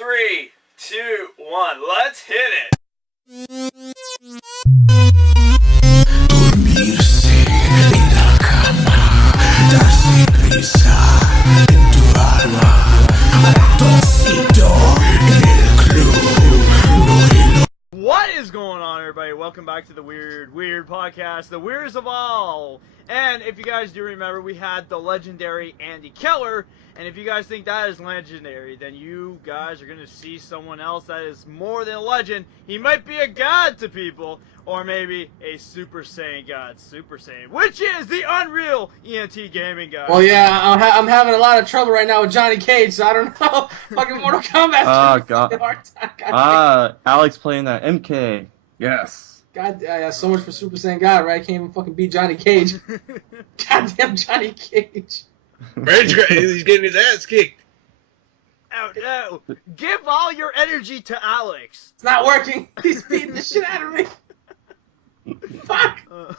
3, 2, 1, let's hit it! Dormirse en la cama, darse prisa en tu alma, ratoncito en el club, no. What is going on, everybody? Welcome back to the Weird Podcast, the weirdest of all. And if you guys do remember, we had the legendary Andy Keller. And if you guys think that is legendary, then you guys are going to see someone else that is more than a legend. He might be a god to people, or maybe a Super Saiyan god, Super Saiyan, which is the UnrealEntGaming guy. Well, yeah, I'm having a lot of trouble right now with Johnny Cage, so I don't know. Fucking Mortal Kombat. Oh, God. Alex playing that MK. Yes. God, yeah, so much for Super Saiyan God, right? I can't even fucking beat Johnny Cage. Goddamn Johnny Cage. He's getting his ass kicked. Oh, no. Give all your energy to Alex. It's not working. He's beating the shit out of me. Fuck. Oh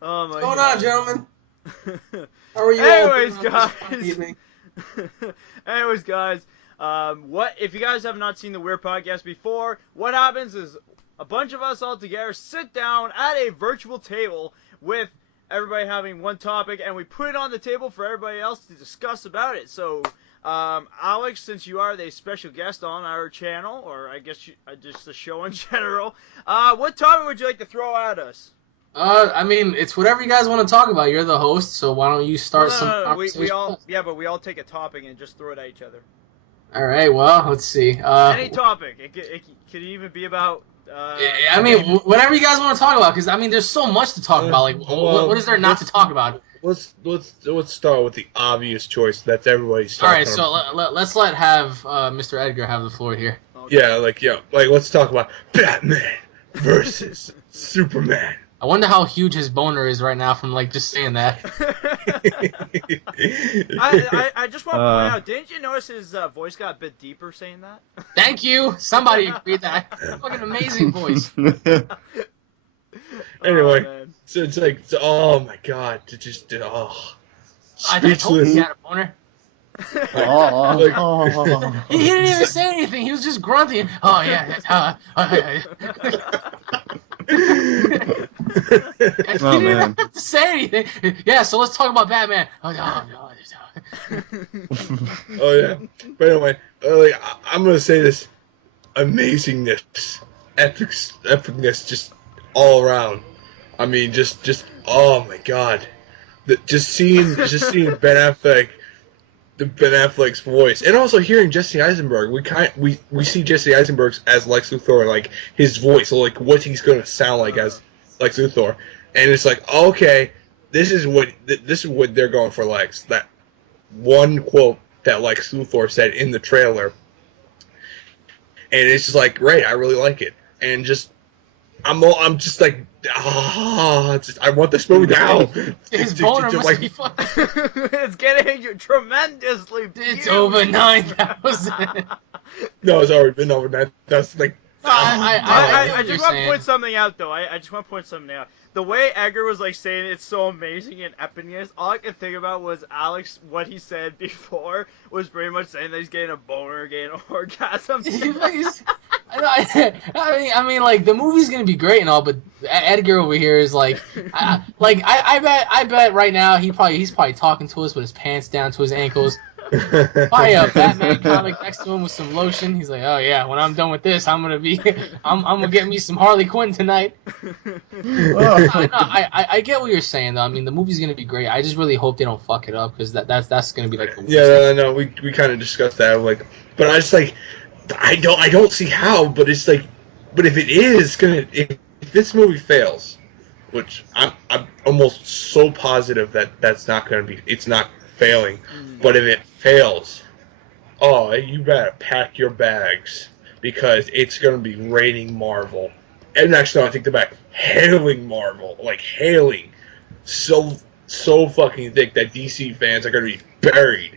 my What's going God. on, gentlemen? How are you Anyways, all guys. Anyways, guys. What if you guys have not seen the Weird Podcast before? What happens is a bunch of us all together sit down at a virtual table with everybody having one topic, and we put it on the table for everybody else to discuss about it. So, Alex, since you are the special guest on our channel, or I guess just the show in general, what topic would you like to throw at us? I mean, it's whatever you guys want to talk about. You're the host, so why don't you start some conversation? We all take a topic and just throw it at each other. All right, well, let's see. Any topic. It could even be about... I mean, whatever you guys want to talk about, because I mean, there's so much to talk about. Like, what is there not to talk about? Let's start with the obvious choice. That's everybody's starting. All right, so let's have Mr. Edgar have the floor here. Okay. Like let's talk about Batman versus Superman. I wonder how huge his boner is right now from like just saying that. I just want to point out, didn't you notice his voice got a bit deeper saying that? Thank you. Somebody agreed that. Fucking amazing voice. Anyway, so it's like, oh my God, to just I told you he had a boner. He didn't even say anything. He was just grunting. Oh yeah. He didn't have to say anything. Yeah, so let's talk about Batman. Oh yeah. But anyway, I'm gonna say this: amazingness, epicness, just all around. I mean, just oh my God, just seeing Ben Affleck's voice, and also hearing Jesse Eisenberg. We see Jesse Eisenberg as Lex Luthor, like his voice, like what he's gonna sound like as Lex Luthor, and it's like, okay, this is what they're going for, Lex. That one quote that Lex Luthor said in the trailer, and it's just like, great, I really like it, and just I'm just like, I want this movie now. His boner must be fun. It's getting tremendously beautiful. It's over 9,000. No, it's already been over that. That's like. I just want to point something out, though. I just want to point something out. The way Edgar was like saying it's so amazing and epicness, all I could think about was Alex. What he said before was pretty much saying that he's getting a boner, getting an orgasm. I mean, like the movie's gonna be great and all, but Edgar over here is like, I bet right now he's probably talking to us with his pants down to his ankles. Probably a Batman comic next to him with some lotion. He's like, oh yeah, when I'm done with this, I'm gonna get me some Harley Quinn tonight. I get what you're saying though. I mean, the movie's gonna be great. I just really hope they don't fuck it up, because that's gonna be like the worst. No, we kind of discussed that, like, but I just like, I don't see how, but it's like, but if it is gonna, if this movie fails, which I'm almost so positive that's not gonna be, it's not failing, but if it fails, oh, you better pack your bags, because it's gonna be raining Marvel, and actually, no, I take that back, hailing Marvel, like hailing, so fucking thick that DC fans are gonna be buried.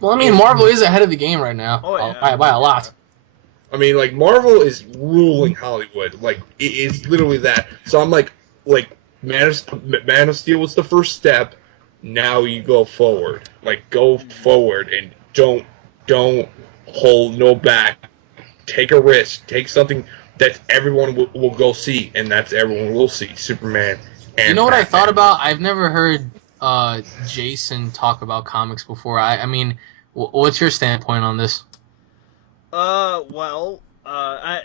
Well, I mean, Marvel is ahead of the game right now, by a lot. I mean, like, Marvel is ruling Hollywood, like, it's literally that. So I'm like Man of Steel was the first step. Now you go forward. Like, go forward and don't hold no back, take a risk, take something that everyone will go see, and that's everyone will see Superman. And You know what I Batman. thought about? I've never heard Jason talk about comics before. I mean, what's your standpoint on this? Well, I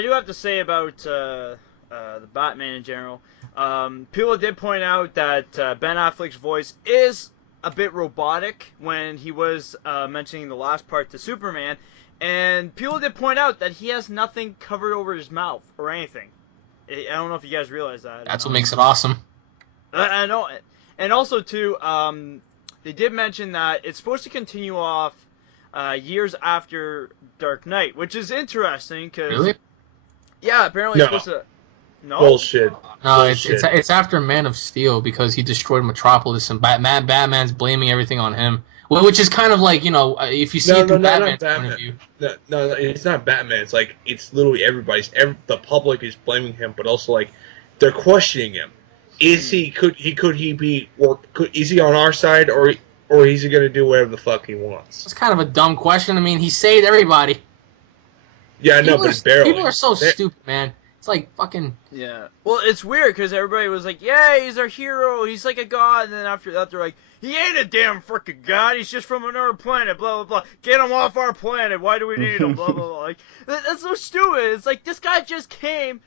do have to say about the Batman in general. People did point out that Ben Affleck's voice is a bit robotic when he was mentioning the last part to Superman, and people did point out that he has nothing covered over his mouth or anything. I don't know if you guys realize that. That's what makes it awesome. I know, and also too, they did mention that it's supposed to continue off years after Dark Knight, which is interesting because Really? yeah, apparently No. it's supposed to. No. Bullshit. No, Bullshit. it's after Man of Steel because he destroyed Metropolis and Batman's blaming everything on him. Well, which is kind of like, if you see it through Batman's point of view. No, it's not Batman. It's like it's literally everybody's. The public is blaming him, but also like they're questioning him. Is he is he on our side or is he gonna do whatever the fuck he wants? It's kind of a dumb question. I mean, he saved everybody. Yeah, I know, but it's barely. People are so stupid, man. It's like fucking... Yeah. Well, it's weird because everybody was like, yeah, he's our hero, he's like a god, and then after that they're like, he ain't a damn frickin' god, he's just from another planet, blah, blah, blah. Get him off our planet, why do we need him, blah, blah, blah. Like, that's so stupid. It's like, this guy just came,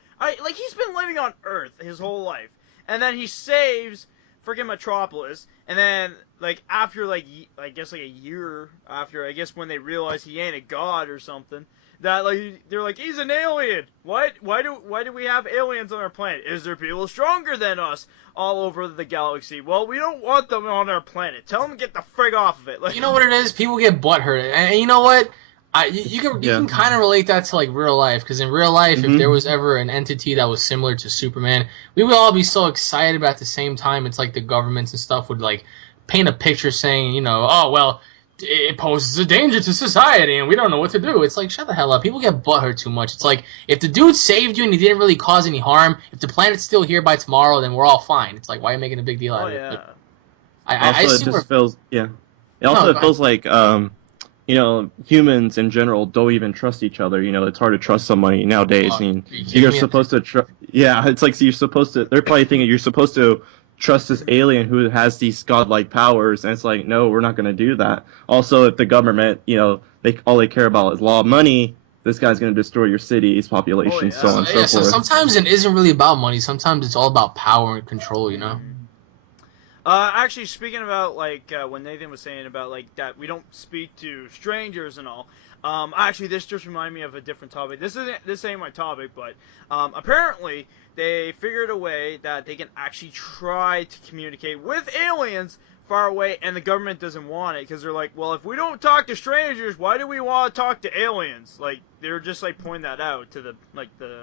he's been living on Earth his whole life, and then he saves freaking Metropolis, and then, like, after, like, I guess, like, a year after, I guess when they realize he ain't a god or something, that like they're like, he's an alien. Why do we have aliens on our planet? Is there people stronger than us all over the galaxy? Well, we don't want them on our planet. Tell them to get the frig off of it. Like, You know what it is? People get butthurt, and you know what? You can kind of relate that to like real life, because in real life, if there was ever an entity that was similar to Superman, we would all be so excited, but at the same time, it's like the governments and stuff would like paint a picture saying, oh well, it poses a danger to society and we don't know what to do. It's like, shut the hell up. People get butthurt too much. It's like, if the dude saved you and he didn't really cause any harm, if the planet's still here by tomorrow, then we're all fine. It's like, why are you making a big deal out of it? yeah. I see It where... feels It also go feels like humans in general don't even trust each other. It's hard to trust somebody nowadays. Are you kidding You're me? supposed to it's like you're supposed to. They're probably thinking you're supposed to trust this alien who has these godlike powers, and it's like, no, we're not going to do that. Also, if the government, all they care about is law, money, this guy's going to destroy your city's population, so on and so So forth. sometimes it isn't really about money. Sometimes it's all about power and control, Actually, speaking about like when Nathan was saying about like that we don't speak to strangers and all. Actually, this just reminded me of a different topic. This ain't my topic, but apparently they figured a way that they can actually try to communicate with aliens far away, and the government doesn't want it because they're like, well, if we don't talk to strangers, why do we want to talk to aliens? Like they're just like pointing that out to the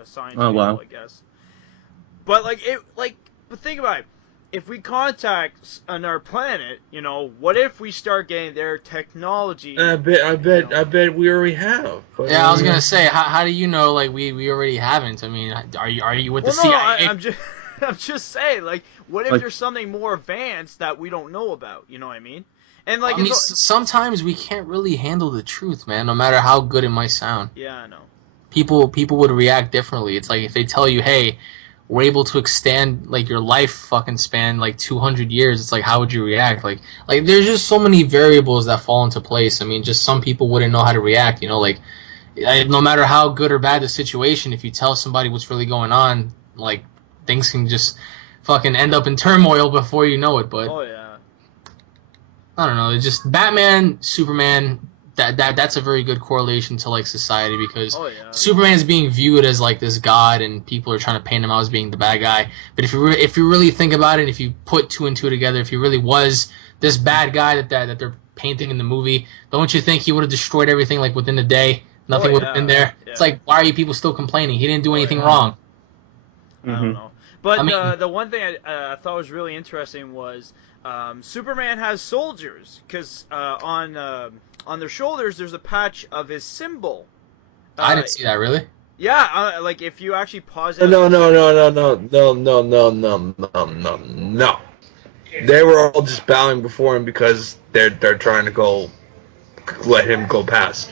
science people, I guess. But but think about it. If we contact another planet, what if we start getting their technology? I bet we already have. But, Yeah, I was gonna say, how do you know? Like we already haven't. I mean, are you with the no, CIA? I'm just saying. Like, what if Like- there's something more advanced that we don't know about? You know what I mean? And like, I mean, sometimes we can't really handle the truth, man. No matter how good it might sound, yeah, I know. people would react differently. It's like if they tell you, hey, we're able to extend like your life fucking span like 200 years. It's like, how would you react? Like there's just so many variables that fall into place. I mean, just some people wouldn't know how to react. No matter how good or bad the situation, if you tell somebody what's really going on, like things can just fucking end up in turmoil before you know it. But Oh yeah. I don't know. It's just Batman, Superman. That's a very good correlation to like society, because Oh yeah. Superman is being viewed as like this god, and people are trying to paint him out as being the bad guy. But if you really think about it, if you put two and two together, if he really was this bad guy that they're painting in the movie, don't you think he would have destroyed everything like within a day? Nothing Oh, would have yeah, been there. yeah. It's like, why are you people still complaining? He didn't do anything yeah. wrong. I don't know. But I mean- the one thing I thought was really interesting was Superman has soldiers, because on their shoulders there's a patch of his symbol. I didn't see that, really. Yeah, like if you actually pause it. No. They were all just bowing before him because they're trying to let him go past.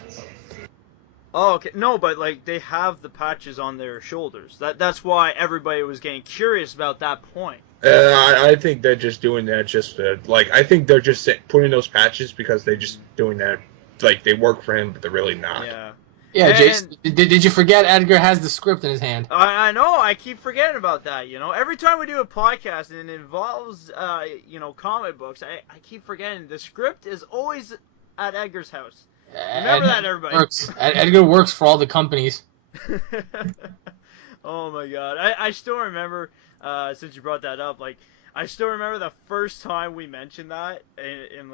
Oh, okay. No, but like they have the patches on their shoulders. That's why everybody was getting curious about that point. I think they're just doing that I think they're just putting those patches because they're just doing that. Like, they work for him, but they're really not. Yeah. Yeah, And- Jason, did you forget Edgar has the script in his hand? I know. I keep forgetting about that. Every time we do a podcast and it involves comic books, I keep forgetting the script is always at Edgar's house. Remember that, everybody. Edgar works for all the companies. Oh my god. I still remember, since you brought that up, like, I still remember the first time we mentioned that in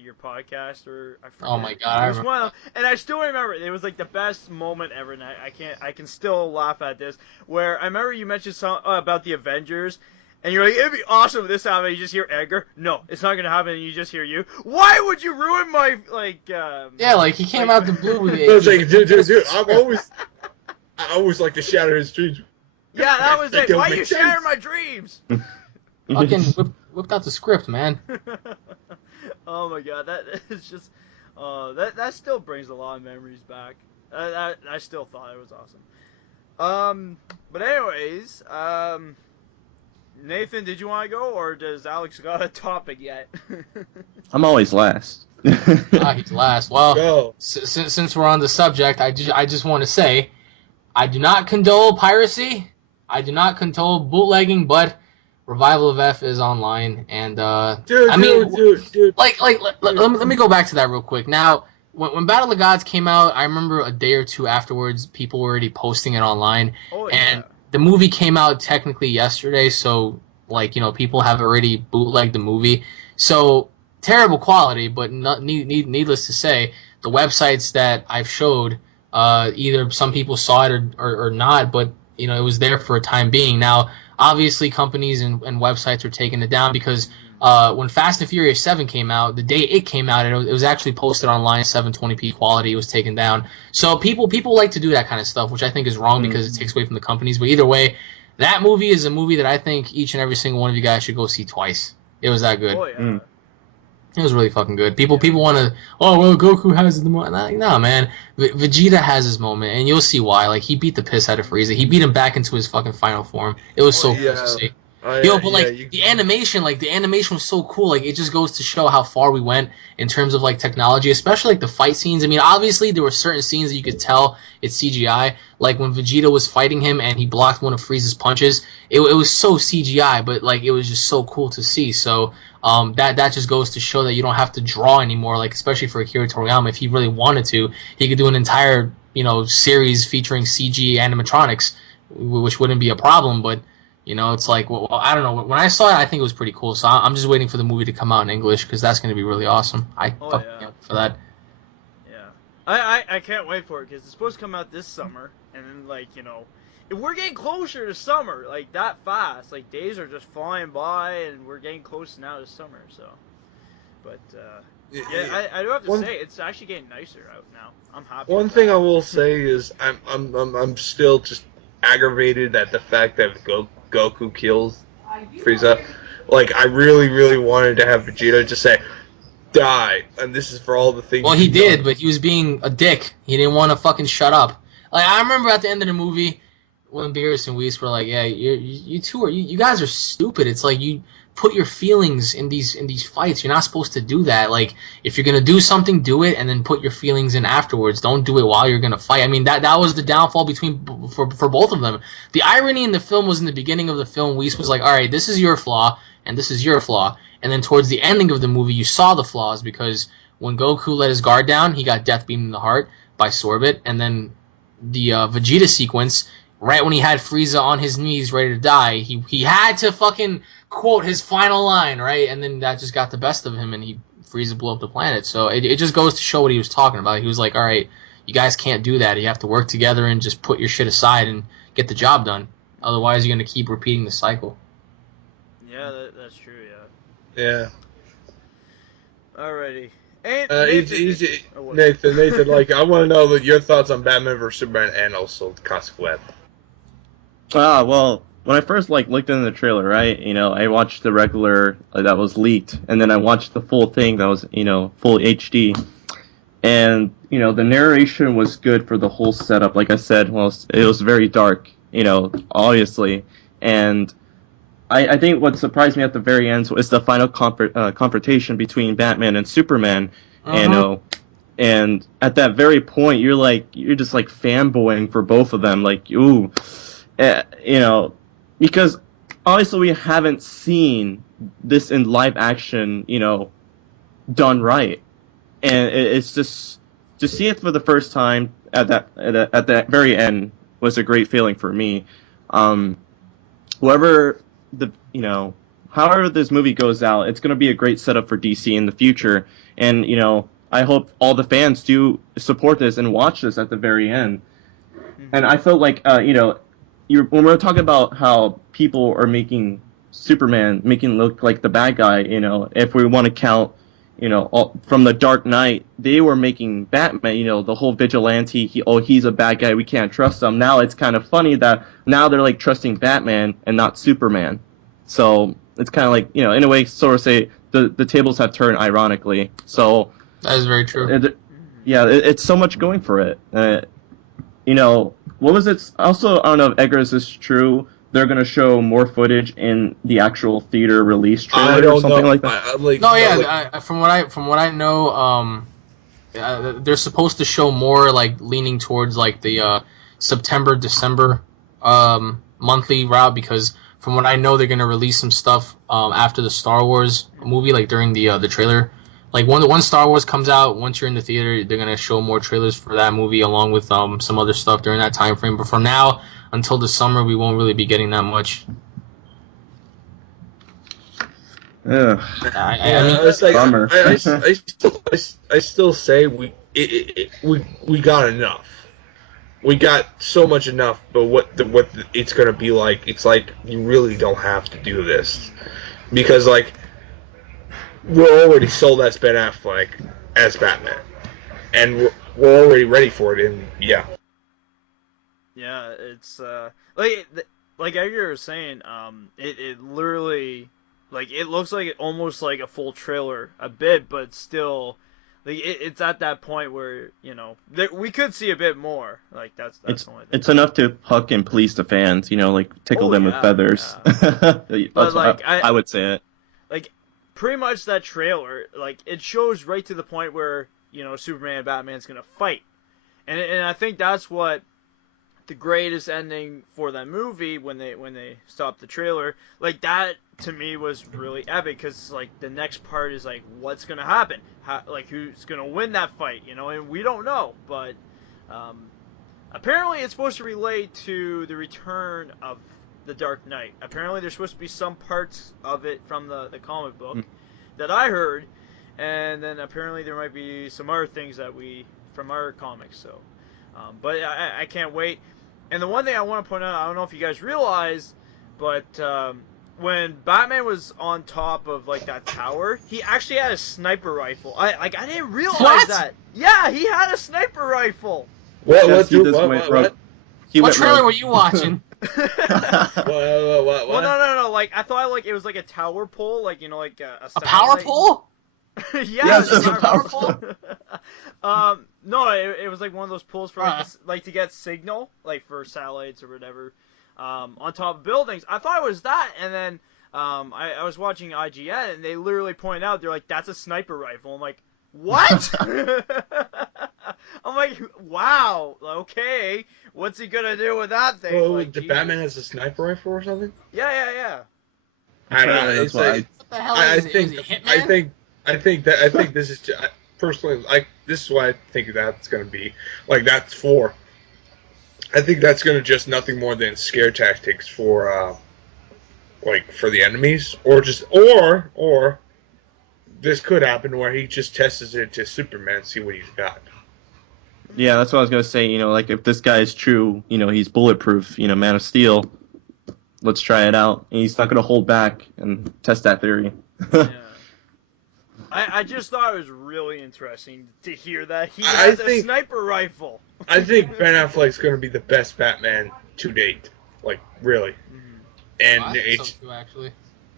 your podcast, or I forget. Oh my god, It was one of them, and I still remember it was like the best moment ever, and I can still laugh at this, where I remember you mentioned about the Avengers, and you're like, it'd be awesome if this happened. You just hear Edgar. No, it's not gonna happen. And you just hear you. Why would you ruin my Yeah, like he came out the blue with I was like, dude, I always like to shatter his dreams. Yeah, that was That it. don't Why make you sense. shattering my dreams? fucking whipped out the script, man. Oh my god, that is just, that still brings a lot of memories back. I still thought it was awesome. But anyways, Nathan, did you want to go, or does Alex got a topic yet? I'm always last. He's last. Well, Go. since we're on the subject, I just want to say, I do not condone piracy. I do not condone bootlegging, but Revival of F is online, and Dude, like let me go back to that real quick. Now, when Battle of the Gods came out, I remember a day or two afterwards, people were already posting it online, Oh yeah. and the movie came out technically yesterday, so people have already bootlegged the movie. So terrible quality, but needless to say, the websites that I've showed, either some people saw it or not, but it was there for a time being. Now, obviously, companies and websites are taking it down because when Fast and Furious 7 came out, the day it came out, it was actually posted online, 720p quality. It was taken down. So people like to do that kind of stuff, which I think is wrong because it takes away from the companies. But either way, that movie is a movie that I think each and every single one of you guys should go see twice. It was that good. Oh yeah. It was really fucking good. People want to, oh, well, Goku has the moment. No, man. Vegeta has his moment, and you'll see why. Like, he beat the piss out of Frieza. He beat him back into his fucking final form. It was so cool to see. The animation was so cool. Like, it just goes to show how far we went in terms of, like, technology, especially, like, the fight scenes. I mean, obviously, there were certain scenes that you could tell it's CGI. Like, when Vegeta was fighting him and he blocked one of Frieza's punches, it was so CGI, but, like, it was just so cool to see. So, that just goes to show that you don't have to draw anymore, like, especially for Akira Toriyama. If he really wanted to, he could do an entire, series featuring CG animatronics, which wouldn't be a problem, but... it's like, well, I don't know. When I saw it, I think it was pretty cool. So I'm just waiting for the movie to come out in English because that's going to be really awesome. I for that. Yeah. I can't wait for it because it's supposed to come out this summer, and then if we're getting closer to summer like that fast, like days are just flying by, and we're getting close now to summer. So, but I do have to say it's actually getting nicer out now. I'm happy. One thing I will say is I'm still just aggravated at the fact that Goku kills Frieza. Like, I really, really wanted to have Vegeta just say, die, and this is for all the things. Well, he did, but he was being a dick. He didn't want to fucking shut up. Like, I remember at the end of the movie when Beerus and Whis were like, yeah, you guys are stupid. It's like you put your feelings in these fights. You're not supposed to do that. Like, if you're gonna do something, do it, and then put your feelings in afterwards. Don't do it while you're gonna fight. I mean, that was the downfall for both of them. The irony in the film was in the beginning of the film, Whis was like, all right, this is your flaw, and this is your flaw. And then towards the ending of the movie, you saw the flaws because when Goku let his guard down, he got death beamed in the heart by Sorbet, and then the Vegeta sequence, right when he had Frieza on his knees ready to die, he had to fucking quote his final line, right? And then that just got the best of him, and Frieza blew up the planet. So it just goes to show what he was talking about. He was like, all right, you guys can't do that. You have to work together and just put your shit aside and get the job done. Otherwise, you're going to keep repeating the cycle. Yeah, that's true, yeah. Yeah. Alrighty. And Nathan, like, I want to know your thoughts on Batman vs Superman and also Cosmic Web. Well, when I first looked into the trailer, right, I watched the regular that was leaked, and then I watched the full thing that was, full HD. And the narration was good for the whole setup. Like I said, well, it was very dark, obviously. And I think what surprised me at the very end was the final confrontation between Batman and Superman. And at that very point, you're just like fanboying for both of them, like ooh, because obviously we haven't seen this in live action, done right, and it's just to see it for the first time at that very end was a great feeling for me. However this movie goes out, it's going to be a great setup for DC in the future, and I hope all the fans do support this and watch this at the very end. And I felt like, when we're talking about how people are making Superman, making look like the bad guy, if we want to count, from the Dark Knight, they were making Batman, the whole vigilante, he's a bad guy, we can't trust him. Now it's kind of funny that now they're like trusting Batman and not Superman. So it's kind of like, in a way, sort of say the tables have turned ironically. So that is very true. It's so much going for it. What was it? Also, I don't know if Edgar, is this true? They're going to show more footage in the actual theater release trailer or something like that? From what I know, they're supposed to show more like leaning towards like the September, December monthly route, because from what I know, they're going to release some stuff after the Star Wars movie, like during the trailer. Like when Star Wars comes out, once you're in the theater, they're gonna show more trailers for that movie along with some other stuff during that time frame. But for now, until the summer, we won't really be getting that much. Yeah, bummer. I still say we got enough. We got so much enough, but what it's gonna be like? It's like you really don't have to do this, because like, we're already sold as Ben Affleck as Batman, and we're already ready for it. And yeah, it's like Edgar was saying, it literally, like, it looks like almost like a full trailer a bit, but still, like, it's at that point where we could see a bit more. Like that's the only thing. It's enough to huck and please the fans, like tickle them with feathers. Yeah. That's like I would say it. Like, pretty much that trailer, like, it shows right to the point where, Superman and Batman's gonna fight. And I think that's what the greatest ending for that movie, when they stopped the trailer, like, that to me was really epic, because, like, the next part is, like, what's gonna happen? Who's gonna win that fight, and we don't know, but apparently it's supposed to relate to the return of the Dark Knight. Apparently there's supposed to be some parts of it from the comic book that I heard, and then apparently there might be some other things from our comics. So, but I can't wait. And the one thing I want to point out, I don't know if you guys realize, but when Batman was on top of like that tower, he actually had a sniper rifle. I didn't realize that. Yeah, he had a sniper rifle. What trailer were you watching? What? Well, no. Like, I thought like it was like a tower pole, like like a power pole. Yeah, it was a power pole. No, it was like one of those poles for like to get signal, like for satellites or whatever, on top of buildings. I thought it was that, and then I was watching IGN, and they literally pointed out, they're like, that's a sniper rifle. I'm like, what? I'm like, wow, okay, what's he gonna do with that thing? Well, like, the Batman has a sniper rifle or something? Yeah. I don't know. It's like, What the hell is it? Is it Hitman? I think this is just, personally, this is what I think that's gonna be. Like, that's for. I think that's gonna just nothing more than scare tactics for, for the enemies, or this could happen where he just tests it to Superman and see what he's got. Yeah, that's what I was gonna say. Like, if this guy is true, he's bulletproof. Man of Steel. Let's try it out. And he's not gonna hold back and test that theory. Yeah. I just thought it was really interesting to hear that he has a sniper rifle. I think Ben Affleck's gonna be the best Batman to date. Like, really. And it's so too, actually.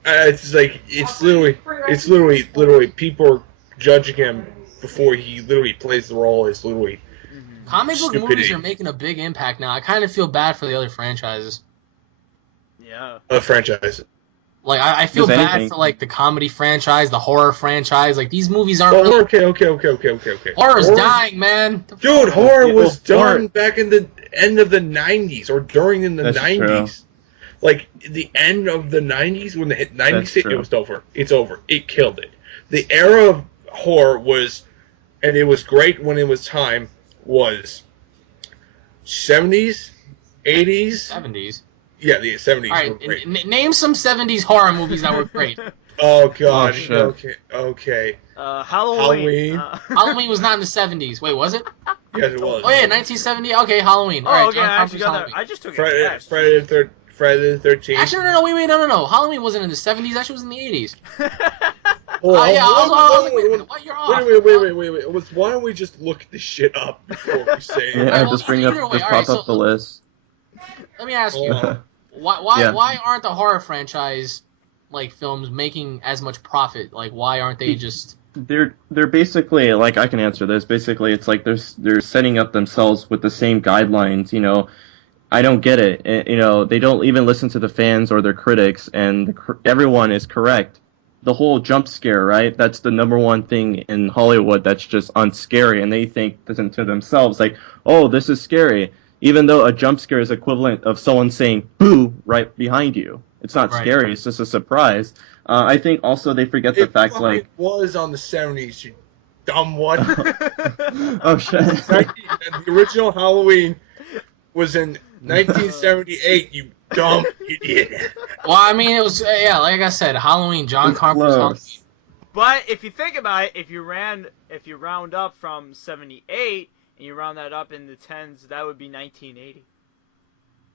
It's like it's literally people are judging him before he literally plays the role is literally Comic book stupidity. movies are making a big impact now. I kind of feel bad for the other franchises. Yeah. Franchise. Like, I feel If bad anything- for, like, the comedy franchise, the horror franchise. Like, these movies aren't Oh, really... okay. Horror's Horror- dying, man. Dude, horror Yeah, was well, horror- done back in the end of the 90s or during in the That's 90s. Like, the end of the 90s, when the 90s hit, true. it was over. It's over. It killed it. The era of horror was, and it was great when it was time, was 70s, 80s. 70s. Yeah, the 70s All were right, great. name some 70s horror movies that were great. Oh, God. Oh, shit. Okay. Halloween. Halloween was not in the 70s. Wait, was it? Yes, it was. Oh, yeah, 1970. Okay, Halloween. All right, okay, John I actually Carpenter's got that. Halloween. I just took a Friday, guess. Friday the 13th. Actually, wait, no. Halloween wasn't in the 70s. That shit was in the 80s. Oh, Yeah, I was like, wait, wait, what? You're off. Wait. Why don't we just look this shit up before we say it? Yeah, well, just bring up, either way, just alright, pop up so- the list. Let me ask you, Hold on. Yeah. why aren't the horror franchise, like, films making as much profit? Like, why aren't they just... They're basically, like, I can answer this. Basically, it's like they're setting up themselves with the same guidelines. You know, I don't get it. You know, they don't even listen to the fans or their critics, and everyone is correct. The whole jump scare, right? That's the number one thing in Hollywood that's just unscary, and they think to themselves like, "Oh, this is scary," even though a jump scare is equivalent of someone saying "boo" right behind you. It's not Right. scary; it's just a surprise. I think also they forget the It fact fucking like, was on the 70s, you dumb what? oh shit. The original Halloween was in 1978, you dumb idiot. Well, I mean, it was, yeah, like I said, Halloween, John It's Carpenter's Halloween. close. But if you think about it, if you round up from 78 and you round that up in the tens, that would be 1980.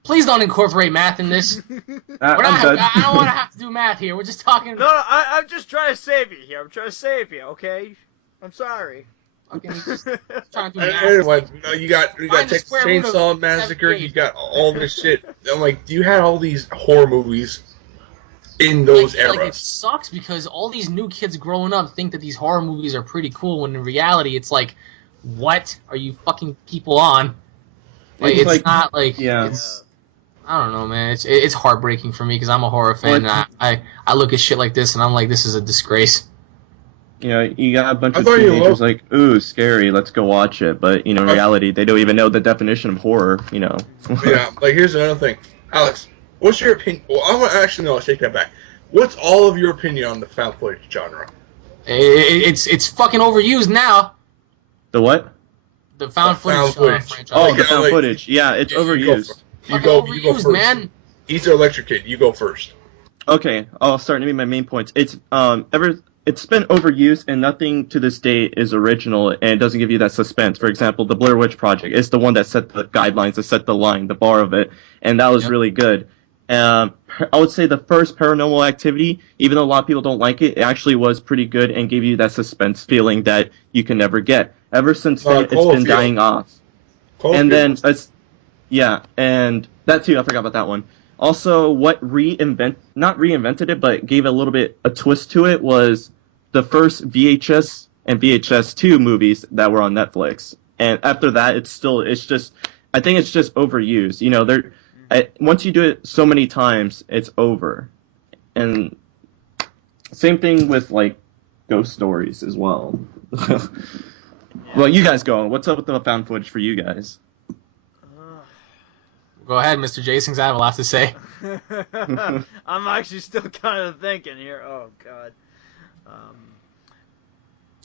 Please don't incorporate math in this. We're I'm not, done. I don't want to have to do math here. We're just talking. No, I'm just trying to save you here. I'm trying to save you, okay? I'm sorry. Fucking just trying to do math. Anyway, you got Find the Texas square root of Chainsaw Massacre, 78. you got all this shit. I'm like, you had all these horror movies in those Like, it eras. sucks because all these new kids growing up think that these horror movies are pretty cool, when in reality, it's like, what are you fucking people on? Like, It's it's like- not like, yeah. it's, I don't know, man. It's heartbreaking for me because I'm a horror fan, Well, and I look at shit like this and I'm like, this is a disgrace. You know, you got a bunch I of thought you teenagers loved- like, ooh, scary, let's go watch it. But, you know, in reality, they don't even know the definition of horror, you know. Yeah, like here's another thing. Alex, what's your opinion? Well, I'll take that back. What's all of your opinion on the found footage genre? It's fucking overused now. The what? The found The found footage, footage. franchise. Oh, Like, the found like- footage. Yeah, it's overused. You Fucking go overused, first. man. AZelectrokid, you go first. Okay, I'll start naming my main points. It's been overused, and nothing to this day is original, and it doesn't give you that suspense. For example, the Blair Witch Project is the one that set the guidelines, that set the line, the bar of it, and that was Yep. really good. I would say the first Paranormal Activity, even though a lot of people don't like it, it actually was pretty good and gave you that suspense feeling that you can never get. Ever since then, it's been Cloverfield. dying off. And then and that too, I forgot about that one. Also, what not reinvented it, but gave a little bit a twist to it was the first VHS and VHS 2 movies that were on Netflix. And after that, I think it's just overused. You know, once you do it so many times, it's over. And same thing with like ghost stories as well. Well, you guys go. What's up with the found footage for you guys? Go ahead, Mr. Jasons. I have a lot to say. I'm actually still kind of thinking here. Oh God.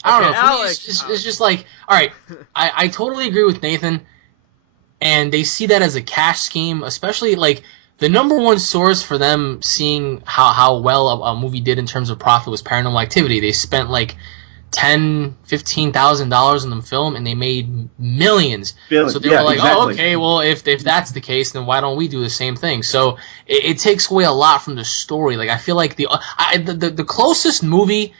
I don't Okay, know. For me, Alex, it's just like, all right, I totally agree with Nathan, and they see that as a cash scheme, especially like the number one source for them seeing how well a movie did in terms of profit was Paranormal Activity. They spent like $10,000-$15,000 on the film, and they made millions. So they were like, oh, okay, well, if that's the case, then why don't we do the same thing? So it takes away a lot from the story. Like, I feel like the closest movie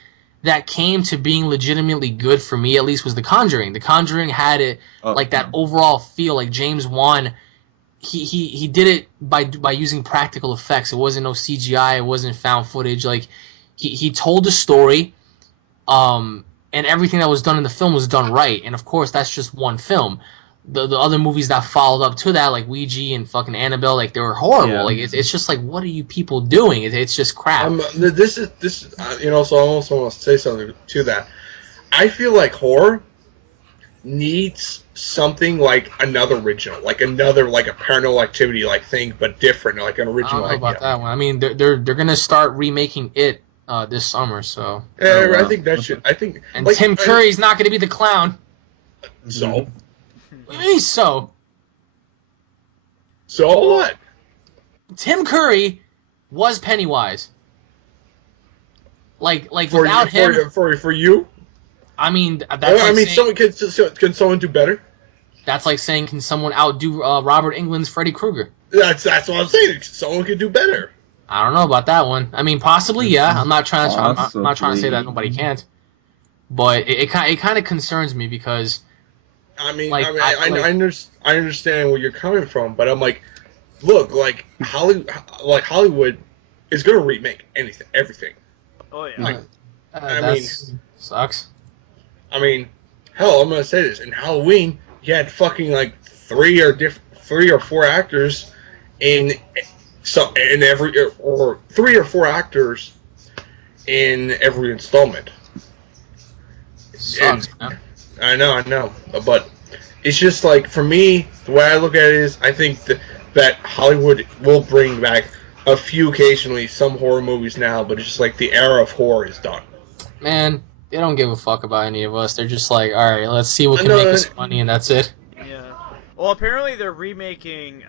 that came to being legitimately good for me, at least, was The Conjuring. The Conjuring had it like that overall feel. Like James Wan, he did it by using practical effects. It wasn't no CGI. It wasn't found footage. Like he told the story. And and everything that was done in the film was done right. And of course, that's just one film. The other movies that followed up to that, like Ouija and fucking Annabelle, like they were horrible. Yeah. Like it's just like, what are you people doing? It's just crap. This is you know. So I also want to say something to that. I feel like horror needs something like another original, like a Paranormal Activity like thing, but different, like an I original don't know idea. about that one. I mean, they're gonna start remaking it this summer, so. Yeah, wow. I think that should. I think. And like, Tim Curry's not gonna be the clown. So. What do you mean so? So what? Tim Curry was Pennywise. Like For without him, for you? I mean, that's I like mean, saying, can someone do better? that's like saying, can someone outdo Robert Englund's Freddy Krueger? That's what I'm saying. Someone could do better. I don't know about that one. I mean, possibly, yeah. I'm not trying to. I'm not trying to say that Possibly. nobody can't. But it kind of concerns me because I mean, Like, I understand where you're coming from, but I'm like, look, like Hollywood is gonna remake everything. Oh yeah. Like, that sucks. I mean, hell, I'm gonna say this. In Halloween, you had fucking like three or four actors in or 3 or 4 actors in every installment. Sucks, man. I know, but it's just like, for me, the way I look at it is, I think that Hollywood will bring back a few occasionally, some horror movies now, but it's just like the era of horror is done. Man, they don't give a fuck about any of us. They're just like, all right, let's see what can No, make us money, and that's it. Yeah. Well, apparently they're remaking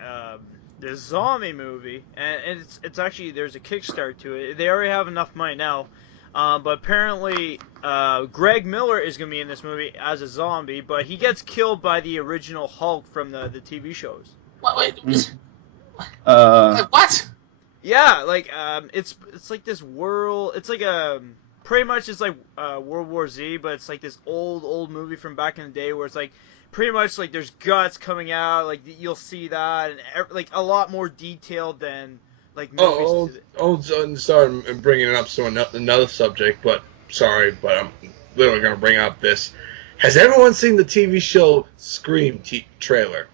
the zombie movie, and it's actually, there's a Kickstarter to it. They already have enough money now, but apparently Greg Miller is going to be in this movie as a zombie, but he gets killed by the original Hulk from the TV shows. Wait, what? Yeah, like it's like this world. It's like pretty much it's like World War Z, but it's like this old movie from back in the day where it's like pretty much like there's guts coming out. Like you'll see that, and like a lot more detailed than like movies. Sorry, I'm bringing it up to another subject, but I'm literally going to bring up this. Has everyone seen the TV show Scream trailer?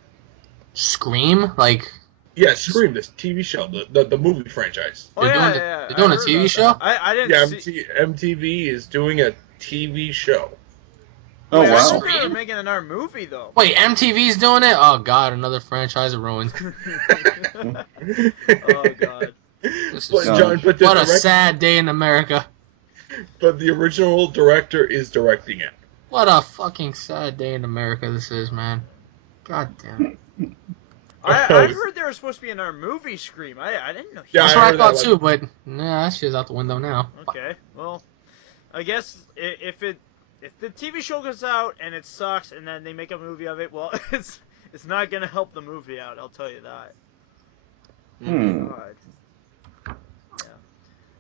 Scream? Like, Yeah, Scream, this TV show, the movie franchise. Oh They're yeah, doing yeah. they're doing I a heard TV about show? that. I didn't Yeah, see. MTV is doing a TV show. Oh Wait, I wow. thought they were making another movie though. wait, MTV's doing it? Oh god, another franchise ruined. Oh god. This But, is John, but the what a direct- sad day in America. But the original director is directing it. What a fucking sad day in America this is, man. God damn. I heard there was supposed to be another movie Scream. I didn't know. Yeah, That's I what I heard thought that, too, but nah, that shit's out the window now. Okay, well, I guess if the TV show goes out and it sucks, and then they make a movie of it, well, it's not gonna help the movie out. I'll tell you that. God. Yeah.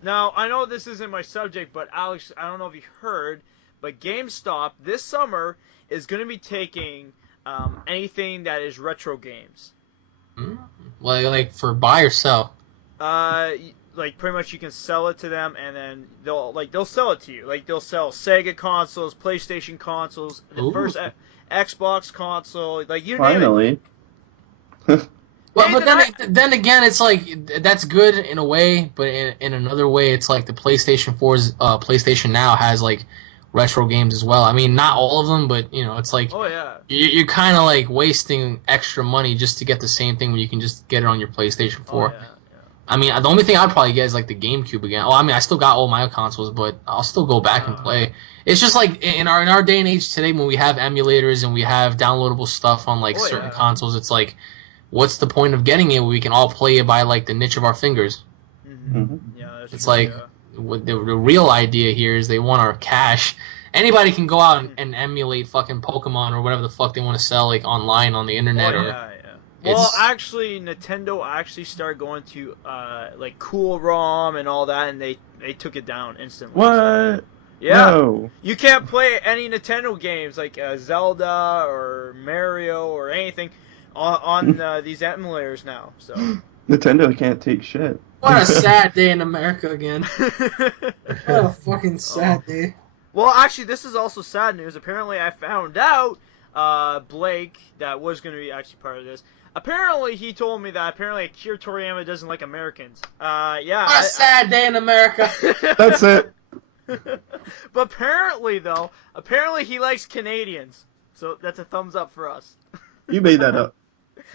Now I know this isn't my subject, but Alex, I don't know if you heard, but GameStop this summer is gonna be taking anything that is retro games. Like for buy or sell? Like pretty much you can sell it to them, and then they'll sell it to you. Like they'll sell Sega consoles, PlayStation consoles, the Ooh. first Xbox console, like you name it. Finally. Well, Nathan, but then again, it's like that's good in a way, but in another way, it's like the PlayStation 4's PlayStation Now has like retro games as well. I mean, not all of them, but you know, it's like Oh yeah. you're kind of like wasting extra money just to get the same thing when you can just get it on your PlayStation 4. Oh, yeah. I mean, the only thing I'd probably get is like the GameCube again. Oh, I mean, I still got all my consoles, but I'll still go back and play. It's just like in our day and age today, when we have emulators and we have downloadable stuff on like Oh, certain yeah. consoles, it's like, what's the point of getting it when we can all play it by like the niche of our fingers? Mm-hmm. Yeah, that's It's true, like yeah. what the real idea here is they want our cash. Anybody can go out and emulate fucking Pokemon or whatever the fuck they want to sell like online on the internet. Oh, or yeah, yeah. Well, It's- actually, Nintendo actually started going to like Cool ROM and all that, and they took it down instantly. What? Yeah. No. You can't play any Nintendo games like Zelda or Mario or anything on these emulators now. So. Nintendo can't take shit. What a sad day in America again. What a fucking sad day. Well, actually, this is also sad news. Apparently, I found out Blake, that was going to be actually part of this. Apparently, he told me that apparently Akira Toriyama doesn't like Americans. Yeah. What a sad day in America. That's it. But apparently, though, he likes Canadians. So that's a thumbs up for us. You made that up.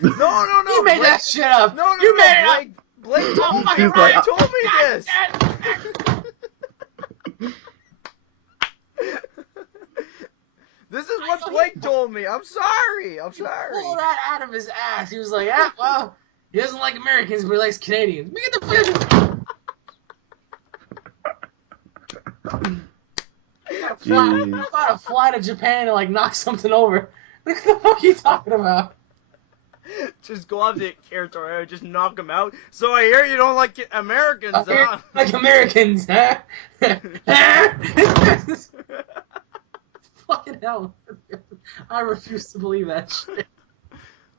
No. You made that shit up. No. You made it up. Blake told me, He's like, told me this. This is what Blake told me. I'm sorry. Pull that out of his ass. He was like, ah, well, he doesn't like Americans, but he likes Canadians. Get the fuck Jeez. How about a fly to Japan and like knock something over? What the fuck are you talking about? Just go up to Akira, just knock him out. So I hear you don't like Americans, huh? Like Americans, huh? Fucking hell. I refuse to believe that shit.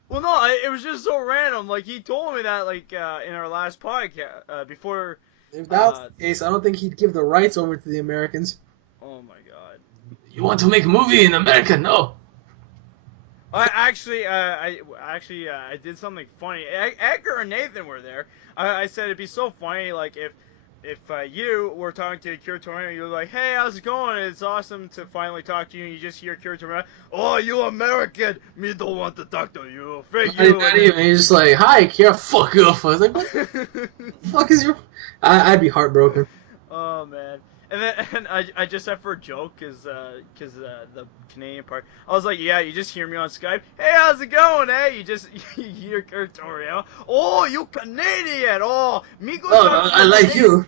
Well, no, it was just so random. Like, he told me that, like, in our last podcast, before... If that was the case, I don't think he'd give the rights over to the Americans. Oh, my God. You want to make a movie in America? No. I did something funny. Edgar and Nathan were there. I said it'd be so funny, like, if you were talking to Akira Toriyama, you were like, hey, how's it going? It's awesome to finally talk to you, and you just hear Akira Toriyama, oh, you American, me don't want to talk to you, fake you. Not even. He's just like, hi, Akira, fuck off. I was like, what the fuck is your... I'd be heartbroken. Oh, man. And I just said for a joke, cause the Canadian part, I was like, yeah, you just hear me on Skype, hey, how's it going, eh? You hear Akira Toriyama, oh, you Canadian, oh, me go talk to I like you.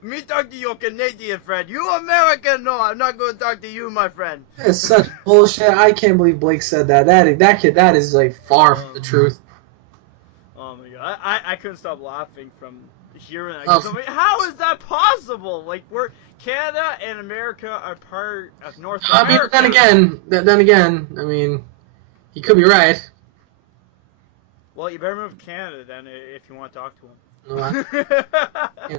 me talk to your Canadian friend, you American, no, I'm not going to talk to you, my friend. That's such bullshit. I can't believe Blake said that. That is like far from the truth. Oh my god, I couldn't stop laughing from hearing that. 'Cause I'm like, how is that possible? Like, Canada and America are part of North America. I mean, then again, I mean, he could be right. Well, you better move to Canada then if you want to talk to him.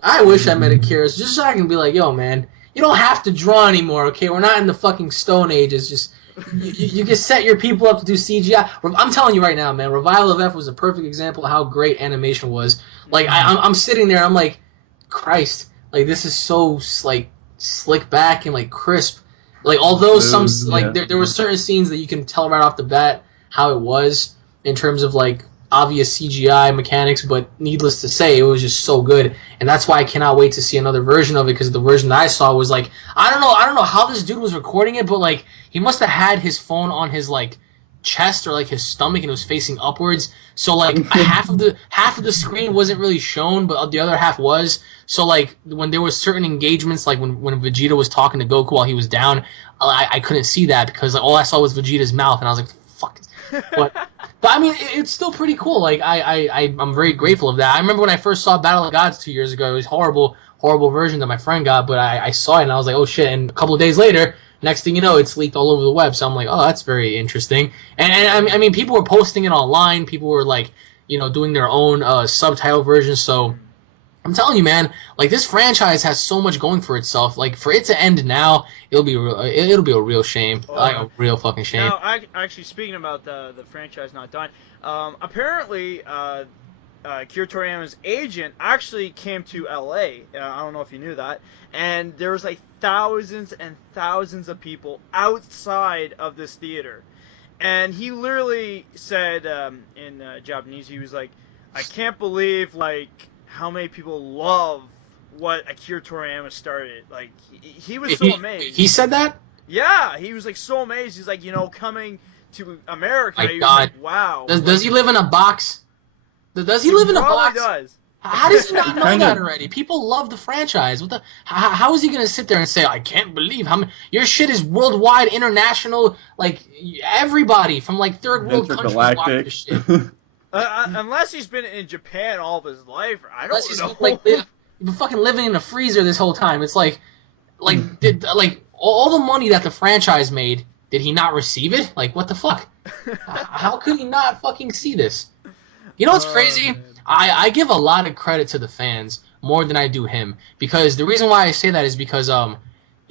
I wish I met Akira just so I can be like, yo, man, you don't have to draw anymore, okay? We're not in the fucking Stone Ages. Just you can set your people up to do CGI. I'm telling you right now, man, Revival of F was a perfect example of how great animation was. Like, I'm sitting there, I'm like, Christ, like, this is so, like, slick back and, like, crisp. Like, although there were certain scenes that you can tell right off the bat how it was in terms of, like, obvious CGI mechanics, but needless to say, it was just so good. And that's why I cannot wait to see another version of it, because the version that I saw was, like, I don't know how this dude was recording it, but, like, he must have had his phone on his, like, chest or like his stomach and it was facing upwards, so like half of the screen wasn't really shown, but the other half was. So like when there was certain engagements, like when Vegeta was talking to Goku while he was down, I couldn't see that because like, all I saw was Vegeta's mouth, and I was like, fuck. But I mean, it's still pretty cool. Like I'm very grateful of that. I remember when I first saw Battle of Gods 2 years ago, it was horrible version that my friend got, but I saw it and I was like, oh shit. And a couple of days later, next thing you know, it's leaked all over the web. So I'm like, oh, that's very interesting. And I mean, people were posting it online. People were like, you know, doing their own subtitle versions. So I'm telling you, man, like this franchise has so much going for itself. Like for it to end now, it'll be a real shame, like a real fucking shame. Now, actually, speaking about the franchise not done, apparently. Akira Toriyama's agent actually came to LA. I don't know if you knew that. And there was like thousands and thousands of people outside of this theater. And he literally said in Japanese, he was like, I can't believe like how many people love what Akira Toriyama started. Like he was so amazed. He said that? Yeah, he was like so amazed. He's like, you know, coming to America. My he God. was like, wow. Does he live in a box? Does he live in a box? Does. How does he not know that already? People love the franchise. How is he gonna sit there and say, I can't believe how many, your shit is worldwide, international, like everybody from like third world countries watch this shit. Unless he's been in Japan all of his life, I don't know. Like you've been fucking living in a freezer this whole time. It's like all the money that the franchise made, did he not receive it? Like what the fuck? How could he not fucking see this? You know what's crazy? I give a lot of credit to the fans more than I do him, because the reason why I say that is because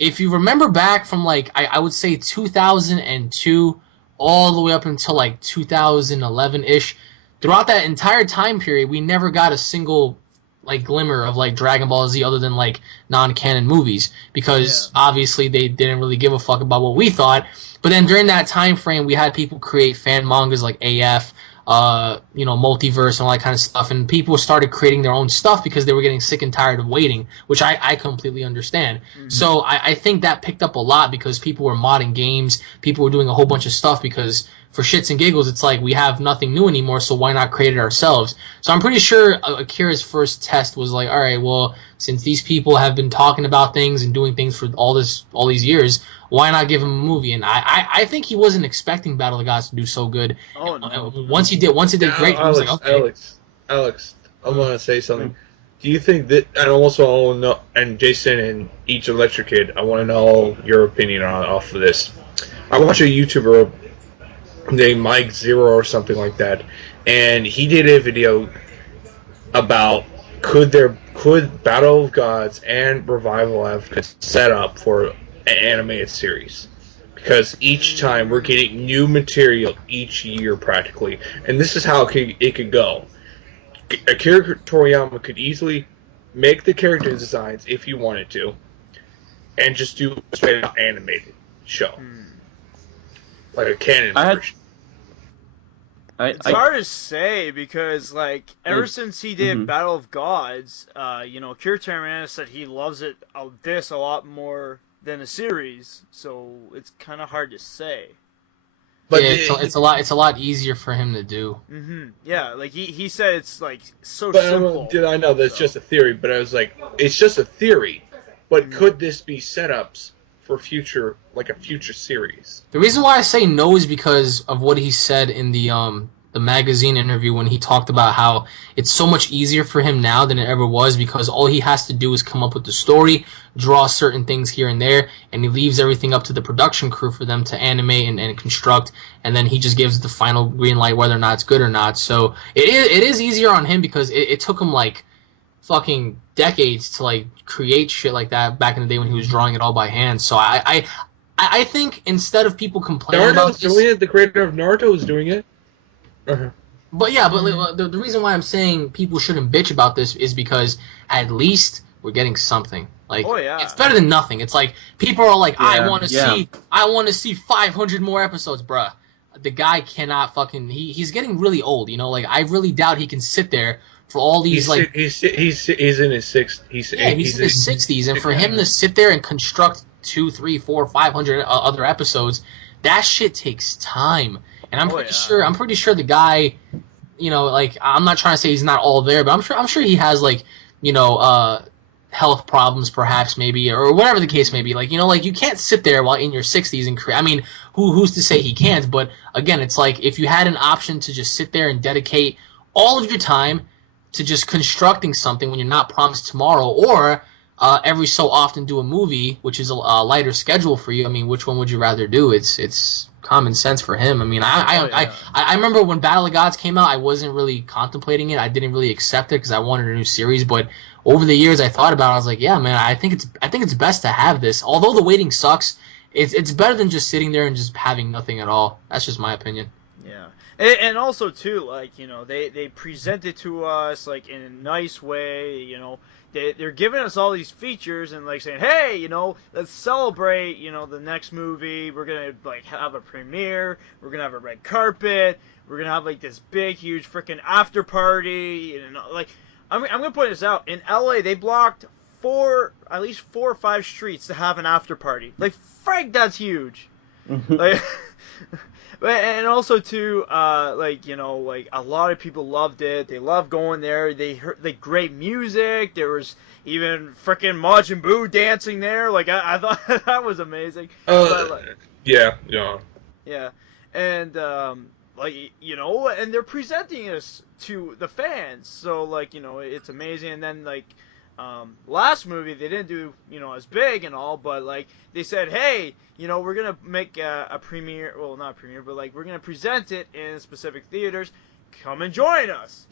if you remember back from like I would say 2002 all the way up until like 2011-ish, throughout that entire time period, we never got a single like glimmer of like Dragon Ball Z other than like non-canon movies, because obviously they didn't really give a fuck about what we thought. But then during that time frame, we had people create fan mangas like AF, Multiverse and all that kind of stuff, and people started creating their own stuff because they were getting sick and tired of waiting, which I completely understand. So I think that picked up a lot because people were modding games, people were doing a whole bunch of stuff because for shits and giggles, it's like we have nothing new anymore, so why not create it ourselves? So I'm pretty sure Akira's first test was like, all right, well, since these people have been talking about things and doing things for all these years, why not give him a movie? And I think he wasn't expecting Battle of the Gods to do so good. Oh no! Once it did great, he was like, okay. Alex, I want to say something. Do you think that, and also I want to know, and Jason and AZelectrokid, I want to know your opinion off of this. I watch a YouTuber named Mike Zero or something like that, and he did a video about could Battle of Gods and Revival have set up for an animated series, because each time we're getting new material each year practically, and this is how it could go. Akira Toriyama could easily make the character designs if he wanted to, and just do a straight out animated show, like a canon version. It's hard to say because, like, ever since he did Battle of Gods, Akira Toriyama said he loves it a lot more than a series, so it's kind of hard to say. But yeah, it's a lot easier for him to do. Yeah, like he said, it's like so but simple. I know that's just a theory, but I was like, it's just a theory. But could this be setups for a future series? The reason why I say no is because of what he said in the magazine interview when he talked about how it's so much easier for him now than it ever was, because all he has to do is come up with the story, draw certain things here and there, and he leaves everything up to the production crew for them to animate and construct, and then he just gives the final green light whether or not it's good or not. So it is easier on him because it took him like fucking decades to like create shit like that back in the day when he was drawing it all by hand. So I think instead of people complaining about this, doing it. The creator of Naruto is doing it. But yeah, the reason why I'm saying people shouldn't bitch about this is because at least we're getting something. Like, it's better than nothing. It's like people are like, I want to see 500 more episodes, bruh. The guy cannot fucking. He's getting really old. Like I really doubt he can sit there for all these he's in his 60s. He's in his 60s, and for him to sit there and construct 2, 3, 4, 500 other episodes, that shit takes time. And I'm pretty sure the guy, like, I'm not trying to say he's not all there, but I'm sure he has like, health problems perhaps maybe, or whatever the case may be. Like, like you can't sit there while in your 60s and create. I mean, who's to say he can't? But again, it's like if you had an option to just sit there and dedicate all of your time to just constructing something when you're not promised tomorrow, or every so often do a movie, which is a lighter schedule for you. I mean, which one would you rather do? It's common sense for him. I mean, I remember when Battle of Gods came out, I wasn't really contemplating it. I didn't really accept it because I wanted a new series. But over the years, I thought about it. I was like, yeah, man, I think it's best to have this. Although the waiting sucks, it's better than just sitting there and just having nothing at all. That's just my opinion. Yeah. And also too, like, they present it to us like in a nice way. They're giving us all these features and like saying, hey, let's celebrate, the next movie. We're gonna like have a premiere. We're gonna have a red carpet. We're gonna have like this big, huge freaking after party. And like, I'm gonna point this out. In LA, they blocked at least 4 or 5 streets to have an after party. Like, Frank, that's huge. Like. And also too, like a lot of people loved it. They loved going there. They heard the great music. There was even freaking Majin Buu dancing there. Like I thought that was amazing. Yeah. And and they're presenting us to the fans. So like it's amazing. And then like. Last movie they didn't do as big and all, but like they said, hey, we're gonna make a premiere, well, not a premiere, but like we're gonna present it in specific theaters. Come and join us,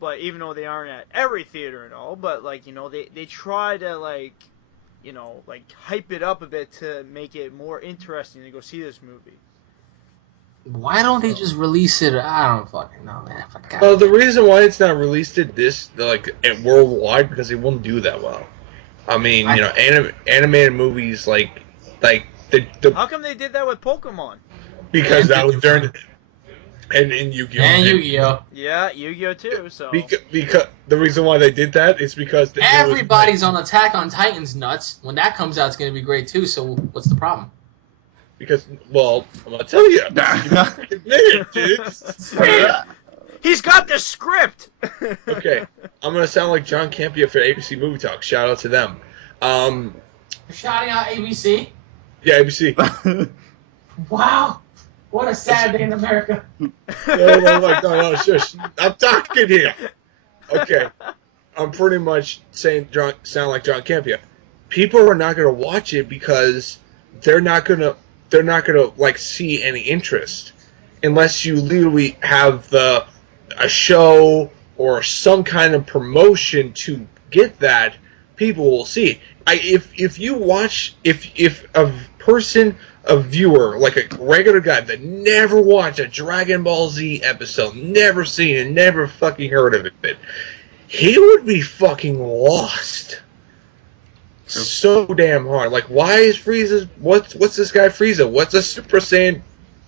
But even though they aren't at every theater and all, but like they try to like you know, like hype it up a bit to make it more interesting to go see this movie. Why don't they just release it? I don't fucking know, man. Well, the reason why it's not released at worldwide because it won't do that well. I mean, you know, animated movies like the How come they did that with Pokemon? because that was during and Yu-Gi-Oh! And Yu-Gi-Oh! Yeah, Yu-Gi-Oh too. So Because the reason why they did that is because Everybody's on Attack on Titan's nuts. When that comes out, it's going to be great too. So what's the problem? Because, well, I'm gonna tell you, admit it, dude. he's got the script. Okay, I'm gonna sound like John Campia for ABC Movie Talk. Shout out to them. You're shouting out ABC? Yeah, ABC. Wow. What a sad day in America. No, shush. I'm talking here. Okay, I'm pretty much saying sound like John Campia. People are not gonna watch it because they're not gonna like see any interest unless you literally have a show or some kind of promotion to get that. People will see it. If you watch, if a viewer, like a regular guy that never watched a Dragon Ball Z episode, never seen it, never fucking heard of it, he would be fucking lost. So damn hard. Like, why is Frieza? What's this guy Frieza? What's a Super Saiyan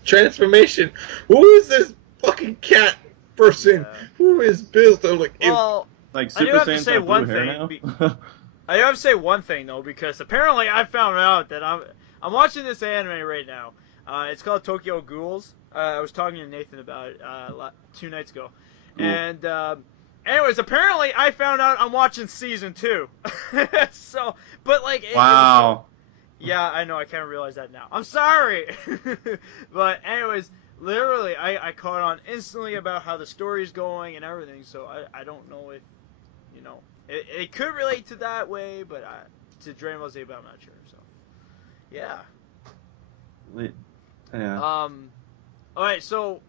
transformation? Who is this fucking cat person? Yeah. Who is built? Well, Like I do Super have to Saiyan's say got one blue hair thing. now. I have to say one thing though, because apparently I found out that I'm watching this anime right now. It's called Tokyo Ghouls. I was talking to Nathan about it 2 nights ago, Cool. and anyways, apparently I found out I'm watching season 2. So, but like, Wow. yeah, I know, I can't realize that now. I'm sorry, but anyways, literally I caught on instantly about how the story's going and everything. So I don't know if, you know, it could relate to that way, but to Dragon Ball Z, but I'm not sure. So, yeah. Yeah. Alright, so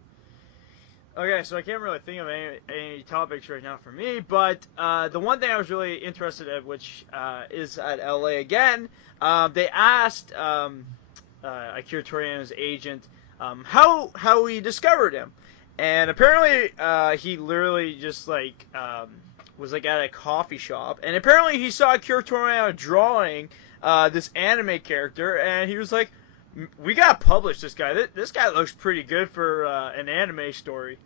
I can't really think of any topics right now for me, but the one thing I was really interested in, which is at LA again, they asked Akira Toriyama's agent how he discovered him, and apparently he literally just like was like at a coffee shop, and apparently he saw Akira Toriyama drawing this anime character, and he was like, we gotta publish this guy. This guy looks pretty good for an anime story.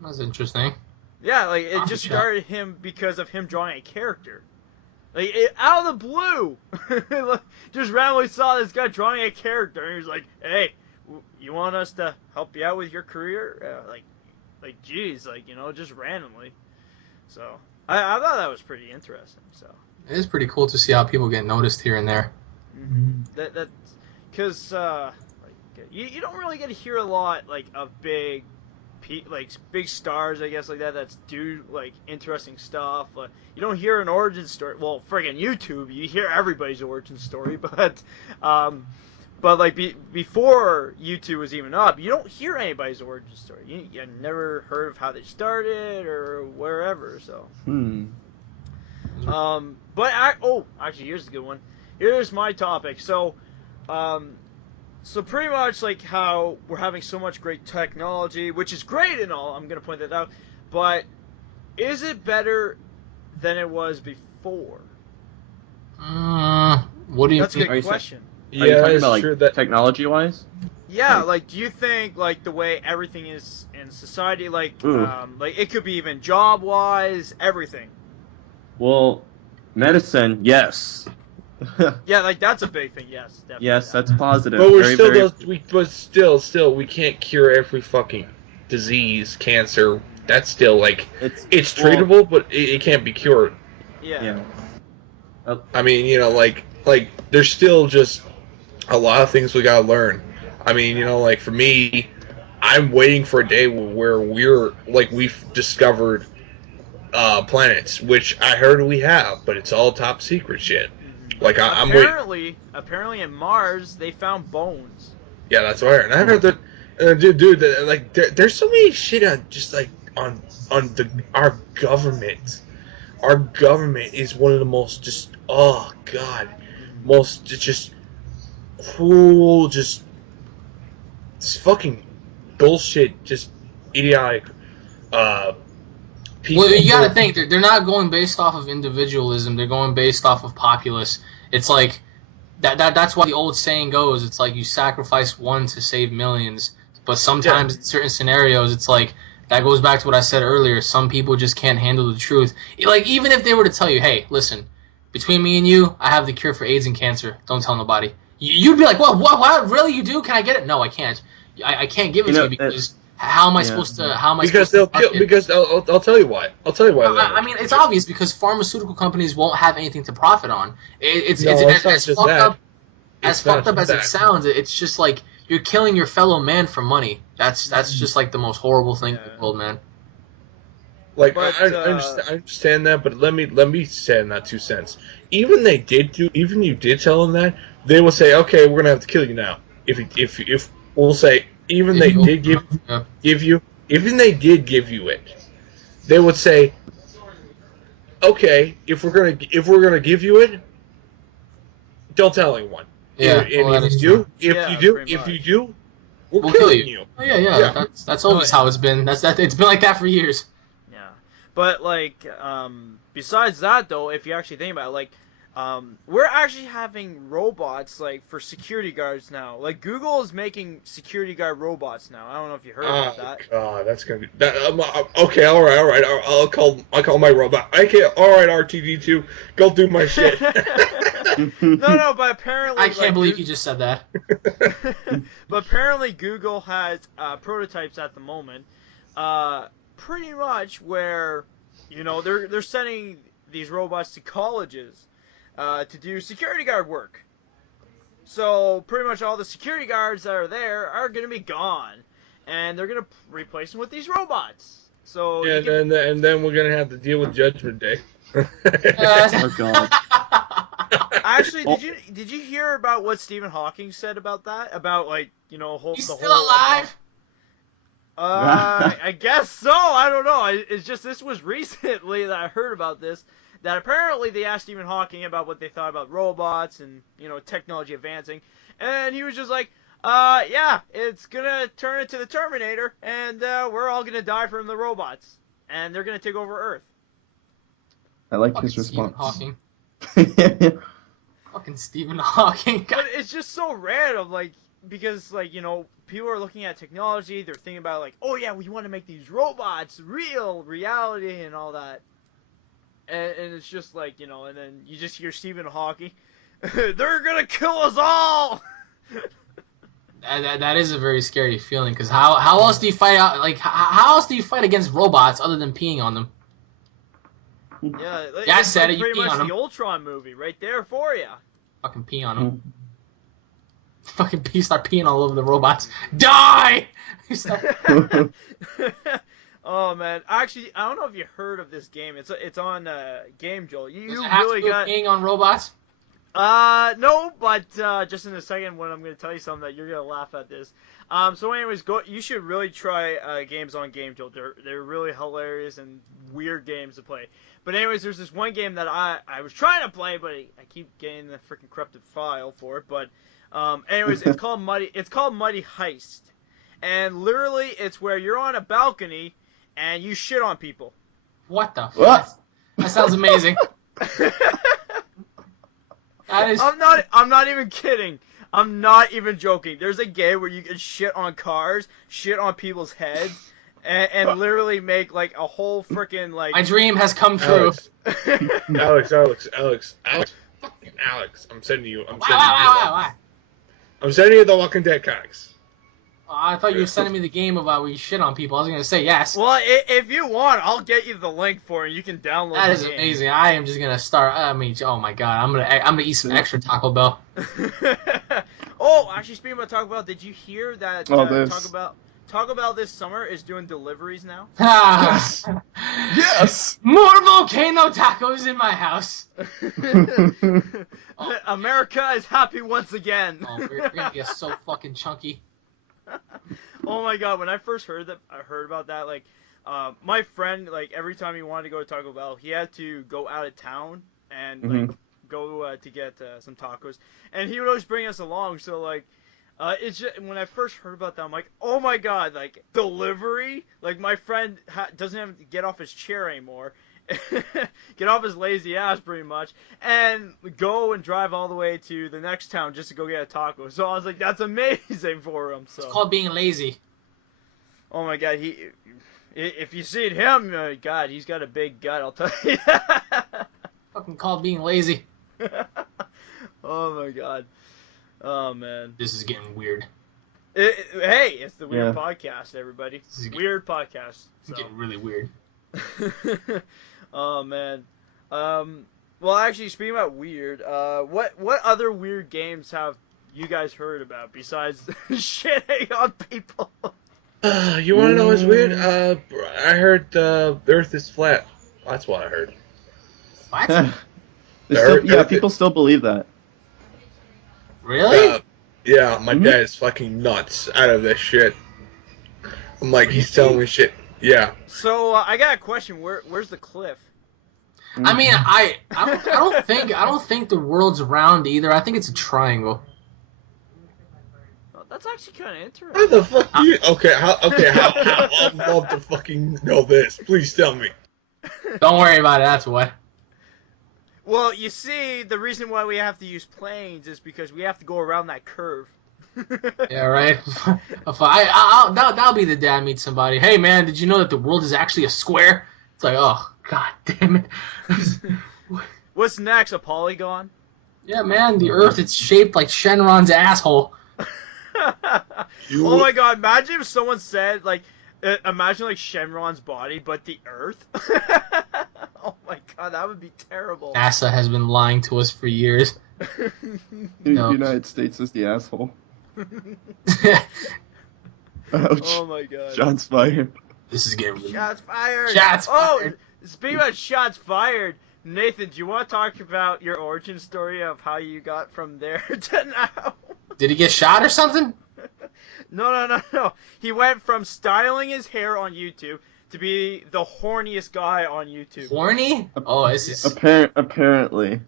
That's interesting. Yeah, like it just started him because of him drawing a character. Like out of the blue, just randomly saw this guy drawing a character, and he was like, "Hey, you want us to help you out with your career?" Like, geez, like, you know, just randomly. So I thought that was pretty interesting. So It is pretty cool to see how people get noticed here and there. that's because like you don't really get to hear a lot like of big stars, I guess, like that's do like interesting stuff. You don't hear an origin story. Well, friggin' YouTube, you hear everybody's origin story, but like before YouTube was even up, you don't hear anybody's origin story. You never heard of how they started or wherever. So, but actually, here's a good one. Here's my topic. So, so pretty much like how we're having so much great technology, which is great and all, I'm going to point that out, but is it better than it was before? What do you That's a think? good question. Are you talking it's about true like that technology-wise? Yeah, like, do you think, like, the way everything is in society, like it could be even job-wise, everything? Well, medicine, yes. Yeah, like, that's a big thing, yes, definitely. Yes, that's positive. But we're very, we can't cure every fucking disease, cancer. That's still like it's treatable, but it can't be cured. Yeah. I mean, you know, like there's still just a lot of things we gotta learn. I mean, you know, like for me, I'm waiting for a day where we've discovered planets, which I heard we have, but it's all top secret shit. Like I'm waiting. Apparently in Mars they found bones. Yeah, that's what I heard. And I heard that, dude, like there's so many shit on just like on our government. our government is one of the most just most just cruel, just fucking bullshit, just idiotic people. Well, you gotta think they're not going based off of individualism. They're going based off of populace. It's like that's why the old saying goes. It's like you sacrifice one to save millions. But sometimes in certain scenarios, it's like that goes back to what I said earlier. Some people just can't handle the truth. Like even if they were to tell you, "Hey, listen, between me and you, I have the cure for AIDS and cancer. Don't tell nobody." You'd be like, "What? Really? You do? Can I get it?" No, I can't. I can't give it to you because how am I supposed to? How am I because supposed to? Because I'll tell you why. I'll tell you why. I mean, it's obvious because pharmaceutical companies won't have anything to profit on. It's not as just fucked that. up. It's As fucked not up as just it that. sounds, it's just like you're killing your fellow man for money. That's just like the most horrible thing in the world, man. Like But, I understand that, but let me say in that 2 cents. Even you did tell them that, they will say, okay, we're gonna have to kill you now. If we'll say even they did give you they give you it, they would say, okay, if we're gonna give you it, don't tell anyone. Yeah, And well, that if is you true. do, pretty if you much. do, we're We'll kill killing you. you. Oh, yeah. Yeah. That's always how it's been. It's been like that for years. Yeah, but like, besides that though, if you actually think about it, like, we're actually having robots like for security guards now. Like Google is making security guard robots now. I don't know if you heard about that. God, that's gonna be that. Okay, all right. I'll call my robot. Okay, all right, RTD2, go do my shit. No, but apparently I can't believe you just said that. But apparently Google has prototypes at the moment, pretty much where, you know, they're sending these robots to colleges to do security guard work. So pretty much all the security guards that are there are going to be gone, and they're going to replace them with these robots. So and then we're gonna have to deal with Judgment Day. Oh god. Actually, did you hear about what Stephen Hawking said about that? About like, you know, He's the still whole alive? I guess so. I don't know. It's just this was recently that I heard about this. That apparently they asked Stephen Hawking about what they thought about robots and, you know, technology advancing, and he was just like, yeah, it's gonna turn into the Terminator, and we're all gonna die from the robots, and they're gonna take over Earth. I like Fucking his Stephen response. Hawking. Fucking Stephen Hawking. But it's just so random, like, because, like, you know, people are looking at technology, they're thinking about, like, oh yeah, we want to make these robots reality and all that. And it's just like, you know, and then you just hear Stephen Hawking, they're gonna kill us all! That is a very scary feeling, because how else do you fight out, like, how else do you fight against robots other than peeing on them? Yeah, Yeah, I it's said like it, you pretty pee much on 'em. the Ultron movie right there for you. Fucking pee on them. Fucking start peeing all over the robots. Die! Oh man, actually, I don't know if you heard of this game. It's on Game Joel. Does You it have really to do got peeing on robots? no, but just in a second when I'm gonna tell you something that you're gonna laugh at this. So anyways, you should really try games on Game Joel. They're really hilarious and weird games to play. But anyways, there's this one game that I was trying to play, but I keep getting the freaking corrupted file for it. But anyways, it's called Muddy Heist, and literally it's where you're on a balcony and you shit on people. What the What? fuck? That sounds amazing. That is... I'm not even kidding. I'm not even joking. There's a game where you can shit on cars, shit on people's heads, and literally make like a whole freaking like. My dream has come true. Alex, fucking Alex, I'm sending you. Why? I'm sending you the Walking Dead comics. Oh, I thought you were sending me the game about where you shit on people. I was gonna say yes. Well, if you want, I'll get you the link for it. You can download. That the is game. amazing. I am just gonna start. I mean, oh my god, I'm gonna eat some extra Taco Bell. Oh, actually, speaking about Taco Bell, did you hear that Taco Bell this summer is doing deliveries now? Yes. Yes. More volcano tacos in my house. America is happy once again. Oh, we're gonna get so fucking chunky. Oh my god, when I first heard about that, like, my friend, like, every time he wanted to go to Taco Bell, he had to go out of town and, like, go to get some tacos. And he would always bring us along, so, like, it's just, when I first heard about that, I'm like, oh my god, like, delivery? Like, my friend doesn't have to get off his chair anymore, get off his lazy ass, pretty much, and go and drive all the way to the next town just to go get a taco. So I was like, that's amazing for him. So. It's called being lazy. Oh my god, if you see him, god, he's got a big gut, I'll tell you. Fucking called being lazy. Oh my god. Oh man. This is getting weird. Hey, it's the Weird Podcast, everybody. Weird Podcast. It's getting really weird. Oh man. Well, actually, speaking about weird, what other weird games have you guys heard about besides shitting on people? You want to know what's weird? I heard the Earth is flat. That's what I heard. What? People still believe that. Really? Yeah, my dad is fucking nuts out of this shit. I'm like, he's telling me shit. Yeah. So I got a question. Where's the cliff? I mean, I don't think the world's round either. I think it's a triangle. Well, that's actually kind of interesting. How the fuck do you? Okay, how I'd love to fucking know this. Please tell me. Don't worry about it. That's what. Well, you see, the reason why we have to use planes is because we have to go around that curve. Yeah, right. That'll be the day I meet somebody. Hey, man, did you know that the world is actually a square? It's like, oh, god damn it. What's next? A polygon? Yeah, man, the Earth, it's shaped like Shenron's asshole. Oh my god, imagine if someone said, like, imagine, like, Shenron's body, but the Earth? Oh my god, that would be terrible. NASA has been lying to us for years. The No. United States is the asshole. Ouch. Oh my god. Shots fired. This is getting really... Shots fired! Shots fired! Oh, speaking about shots fired, Nathan, do you want to talk about your origin story of how you got from there to now? Did he get shot or something? No. He went from styling his hair on YouTube to be the horniest guy on YouTube. Horny? Oh, this is... Apparently.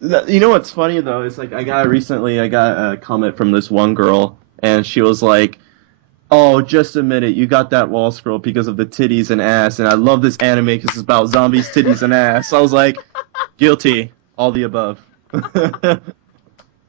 You know what's funny though is like I got a comment from this one girl and she was like, "Oh, just a minute, you got that wall scroll because of the titties and ass, and I love this anime because it's about zombies, titties, and ass." I was like, guilty, all the above.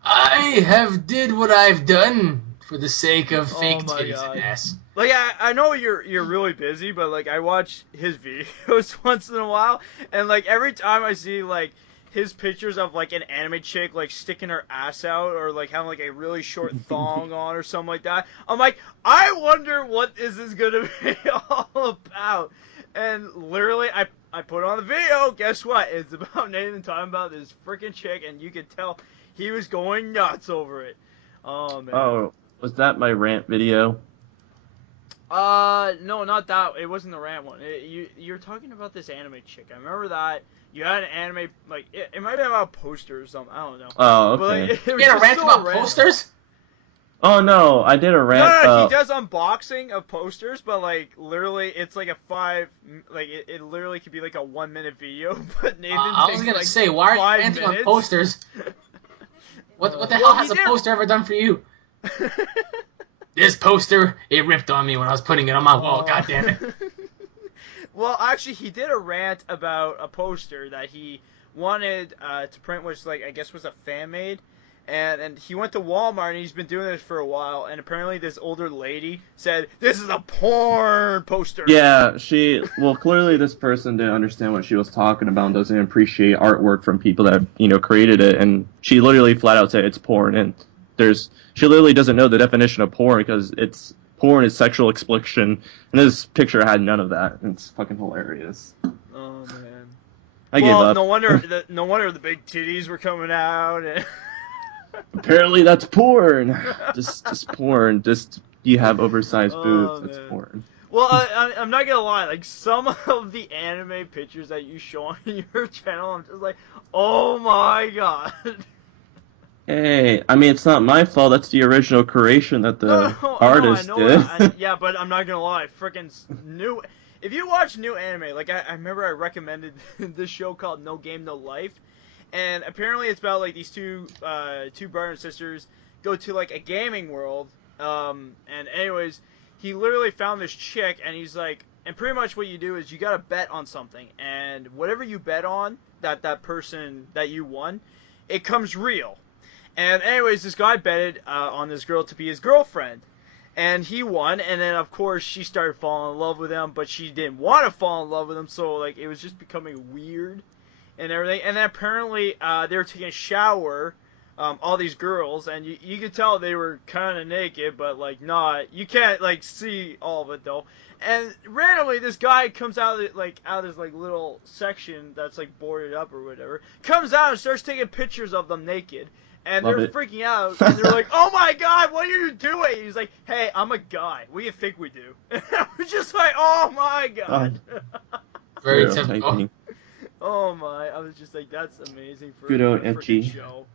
I have did what I've done for the sake of fake my titties God. and ass. Like, I know you're really busy, but, like, I watch his videos once in a while, and, like, every time I see, like, his pictures of, like, an anime chick, like, sticking her ass out, or, like, having, like, a really short thong on or something like that, I'm like, I wonder what is this gonna be all about? And literally, I put on the video, guess what? It's about Nathan talking about this freaking chick, and you could tell he was going nuts over it. Oh, man. Oh, was that my rant video? No, not that. It wasn't the rant one. You're talking about this anime chick. I remember that. You had an anime, like, it might have been about posters or something. I don't know. Oh, But, okay. like, it was You had a just rant so about random. posters? Oh no, I did a rant. No, he does unboxing of posters, but, like, literally, it's like it literally could be like a 1 minute video, but Nathan I was takes, gonna like, say, why are you 5 ranting on minutes. posters? What the Well, hell he has a did- poster ever done for you? This poster, it ripped on me when I was putting it on my wall. God damn it. Well, actually, he did a rant about a poster that he wanted to print, which, like, I guess was a fan made. And he went to Walmart, and he's been doing this for a while, and apparently this older lady said, "This is a porn poster." Yeah, clearly this person didn't understand what she was talking about and doesn't appreciate artwork from people that, created it, and she literally flat out said it's porn, and she literally doesn't know the definition of porn because porn is sexual exploitation, and this picture had none of that, and it's fucking hilarious. Oh, man. I gave up. No wonder the big titties were coming out. And Apparently that's porn. just porn. Just you have oversized boobs. That's man. porn. Well, I'm not gonna lie. Like, some of the anime pictures that you show on your channel, I'm just like, oh my god. Hey, I mean, it's not my fault. That's the original creation that the artist I know did. that. Yeah, but I'm not gonna lie, freaking new. If you watch new anime, like I remember I recommended this show called No Game No Life, and apparently it's about like these two brother and sisters go to like a gaming world. And anyways, he literally found this chick, and he's like, and pretty much what you do is you gotta bet on something, and whatever you bet on, that person that you won, it comes real. And anyways, this guy betted on this girl to be his girlfriend. And he won, and then of course she started falling in love with him, but she didn't want to fall in love with him, so like it was just becoming weird and everything. And then apparently they were taking a shower, all these girls, and you could tell they were kind of naked, but like not. You can't like see all of it though. And randomly this guy comes out of this like little section that's like boarded up or whatever, comes out and starts taking pictures of them naked. And Love they're it. freaking out, and they're like, "Oh my God, what are you doing?" He's like, "Hey, I'm a guy. What do you think we do?" And I was just like, "Oh my God." Very Real typical. typing. Oh my! I was just like, "That's amazing for Good old a freaking Etchy. show."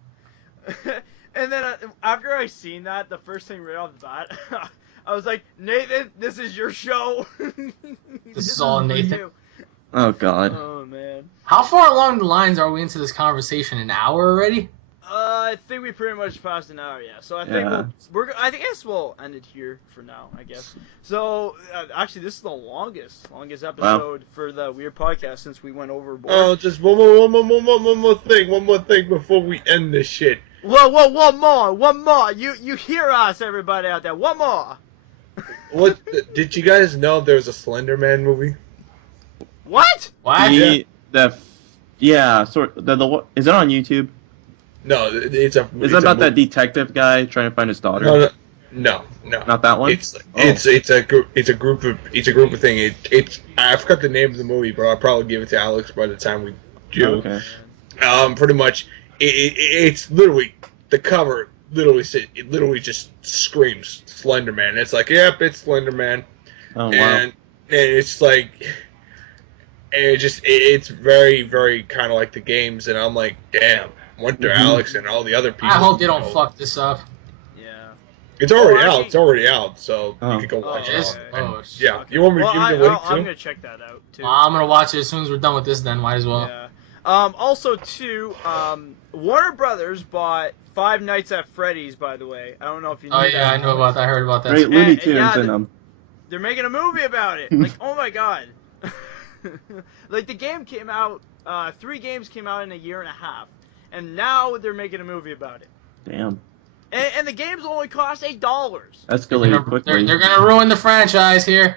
And then after I seen that, the first thing right off the bat, I was like, "Nathan, this is your show." This is all for Nathan. you. Oh God. Oh man. How far along the lines are we into this conversation? An hour already? I think we pretty much passed an hour, yeah. So I think Yeah. I guess we'll end it here for now, I guess. So actually, this is the longest episode for the Weird Podcast since we went overboard. Oh, just one more thing before we end this shit. Whoa, one more. You hear us, everybody out there. One more. What did you guys know there was a Slender Man movie? What? What? Yeah, sort is it on YouTube? No, it's a. Is it about that detective guy trying to find his daughter? No. Not that one. It's a group of thing. I forgot the name of the movie, but I'll probably give it to Alex by the time we do. Okay. Pretty much, it's literally the cover. It literally just screams Slender Man. It's like, yep, it's Slender Man, Oh wow. and it's like, it's very, very kind of like the games, and I'm like, damn. Wonder Alex and all the other people. I hope they don't fuck this up. Yeah. It's already Oh, out. It's already out, so Oh. you can go watch Oh, it. okay. Oh, Yeah. Okay. You want me to Well, give you the link I'm too? gonna check that out too. Well, I'm gonna watch it as soon as we're done with this. Then might as well. Yeah. Also, too, Warner Brothers bought Five Nights at Freddy's. By the way, I don't know if you. Knew Oh that. yeah, I know about that. I heard about that. Great Looney And- Tunes yeah, in them. They're making a movie about it. Like, oh my God. Like the game came out. 3 games came out in a year and a half, and now they're making a movie about it. Damn. And the games only cost $8. Escalated quickly. They're gonna ruin the franchise here.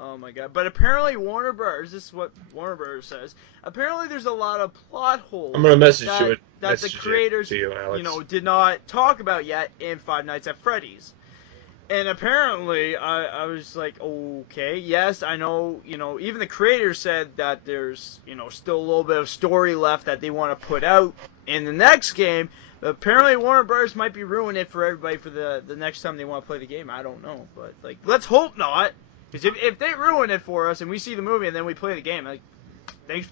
Oh my God! But apparently Warner Bros. This is what Warner Bros. Says. Apparently there's a lot of plot holes. I'm gonna message that, you it. that the message it creators, to you, Alex. did not talk about yet in Five Nights at Freddy's. And apparently, I was like, okay, yes, I know, even the creators said that there's, still a little bit of story left that they want to put out in the next game. But apparently Warner Bros. Might be ruining it for everybody for the next time they want to play the game. I don't know, but, like, let's hope not. Because if they ruin it for us and we see the movie and then we play the game, like,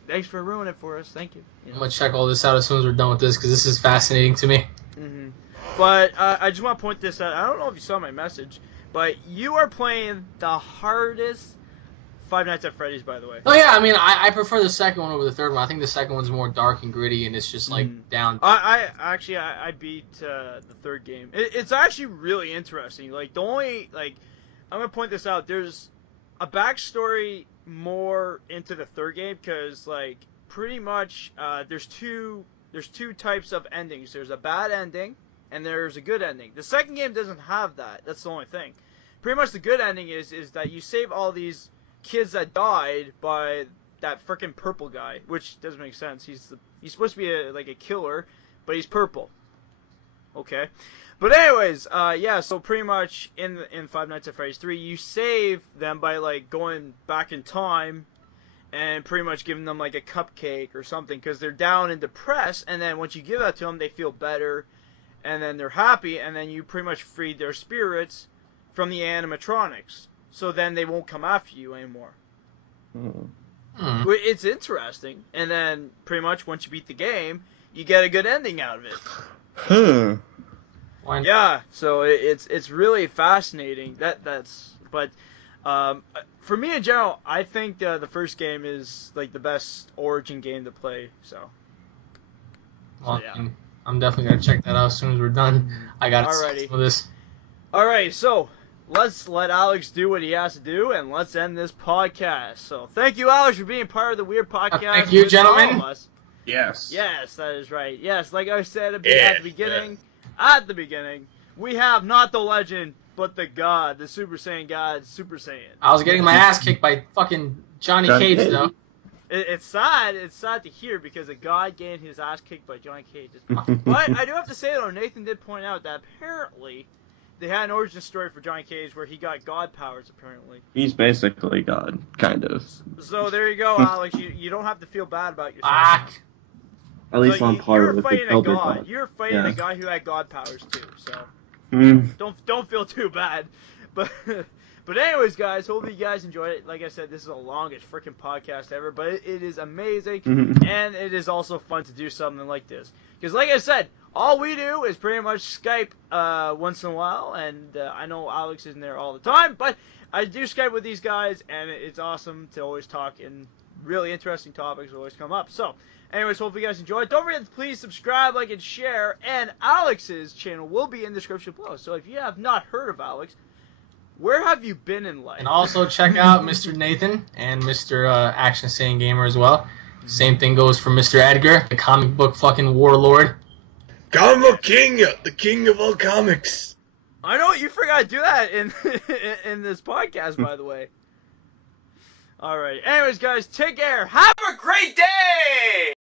thanks for ruining it for us. Thank you. I'm gonna check all this out as soon as we're done with this because this is fascinating to me. Mm-hmm. But I just want to point this out. I don't know if you saw my message, but you are playing the hardest Five Nights at Freddy's, by the way. Oh yeah, I mean, I prefer the second one over the third one. I think the second one's more dark and gritty, and it's just like down. I beat the third game. It's actually really interesting. Like the only I'm gonna point this out. There's a backstory more into the third game because like pretty much there's two types of endings. There's a bad ending and there's a good ending. The second game doesn't have that. That's the only thing. Pretty much the good ending is that you save all these kids that died by that frickin' purple guy, which doesn't make sense. He's supposed to be a killer, but he's purple. Okay. But anyways, yeah, so pretty much in Five Nights at Freddy's 3, you save them by like going back in time and pretty much giving them like a cupcake or something because they're down and depressed, and then once you give that to them, they feel better, and then they're happy, and then you pretty much freed their spirits from the animatronics, so then they won't come after you anymore. It's interesting, and then pretty much once you beat the game, you get a good ending out of it. Huh. Yeah, so it's really fascinating. But for me in general, I think the first game is like the best origin game to play. So Well, yeah. I'm definitely gonna check that out as soon as we're done. I got Alrighty. some of this. All right, so let's let Alex do what he has to do, and let's end this podcast. So thank you, Alex, for being part of the Weird Podcast. Thank you, with all gentlemen. of us. Yes. Yes, that is right. Yes, like I said at Yeah, the beginning, we have not the legend, but the god, the Super Saiyan god, Super Saiyan. I was getting my ass kicked by fucking Johnny Johnny Cage, Cage. though. It's sad to hear because a god getting his ass kicked by Johnny Cage. But I do have to say though, Nathan did point out that apparently they had an origin story for Johnny Cage where he got god powers apparently. He's basically God, kind of. So there you go, Alex. You don't have to feel bad about yourself. Fuck. At least So on par you're with fighting the a Elder god. God. You're fighting Yeah. a guy who had god powers too. So Mm. don't feel too bad. But anyways, guys, hope you guys enjoyed it. Like I said, this is the longest freaking podcast ever, but it is amazing, Mhm. and it is also fun to do something like this. Because like I said, all we do is pretty much Skype once in a while, and I know Alex isn't there all the time, but I do Skype with these guys, and it's awesome to always talk, and really interesting topics always come up. So, anyways, hope you guys enjoyed. Don't forget to please subscribe, like, and share, and Alex's channel will be in the description below. So if you have not heard of Alex, where have you been in life? And also check out Mr. Nathan and Mr. Action Saiyan Gamer as well. Same thing goes for Mr. Edgar, the comic book fucking warlord. Comic King, the king of all comics. I know you forgot to do that in this podcast, by the way. All right. Anyways, guys, take care. Have Have a great day!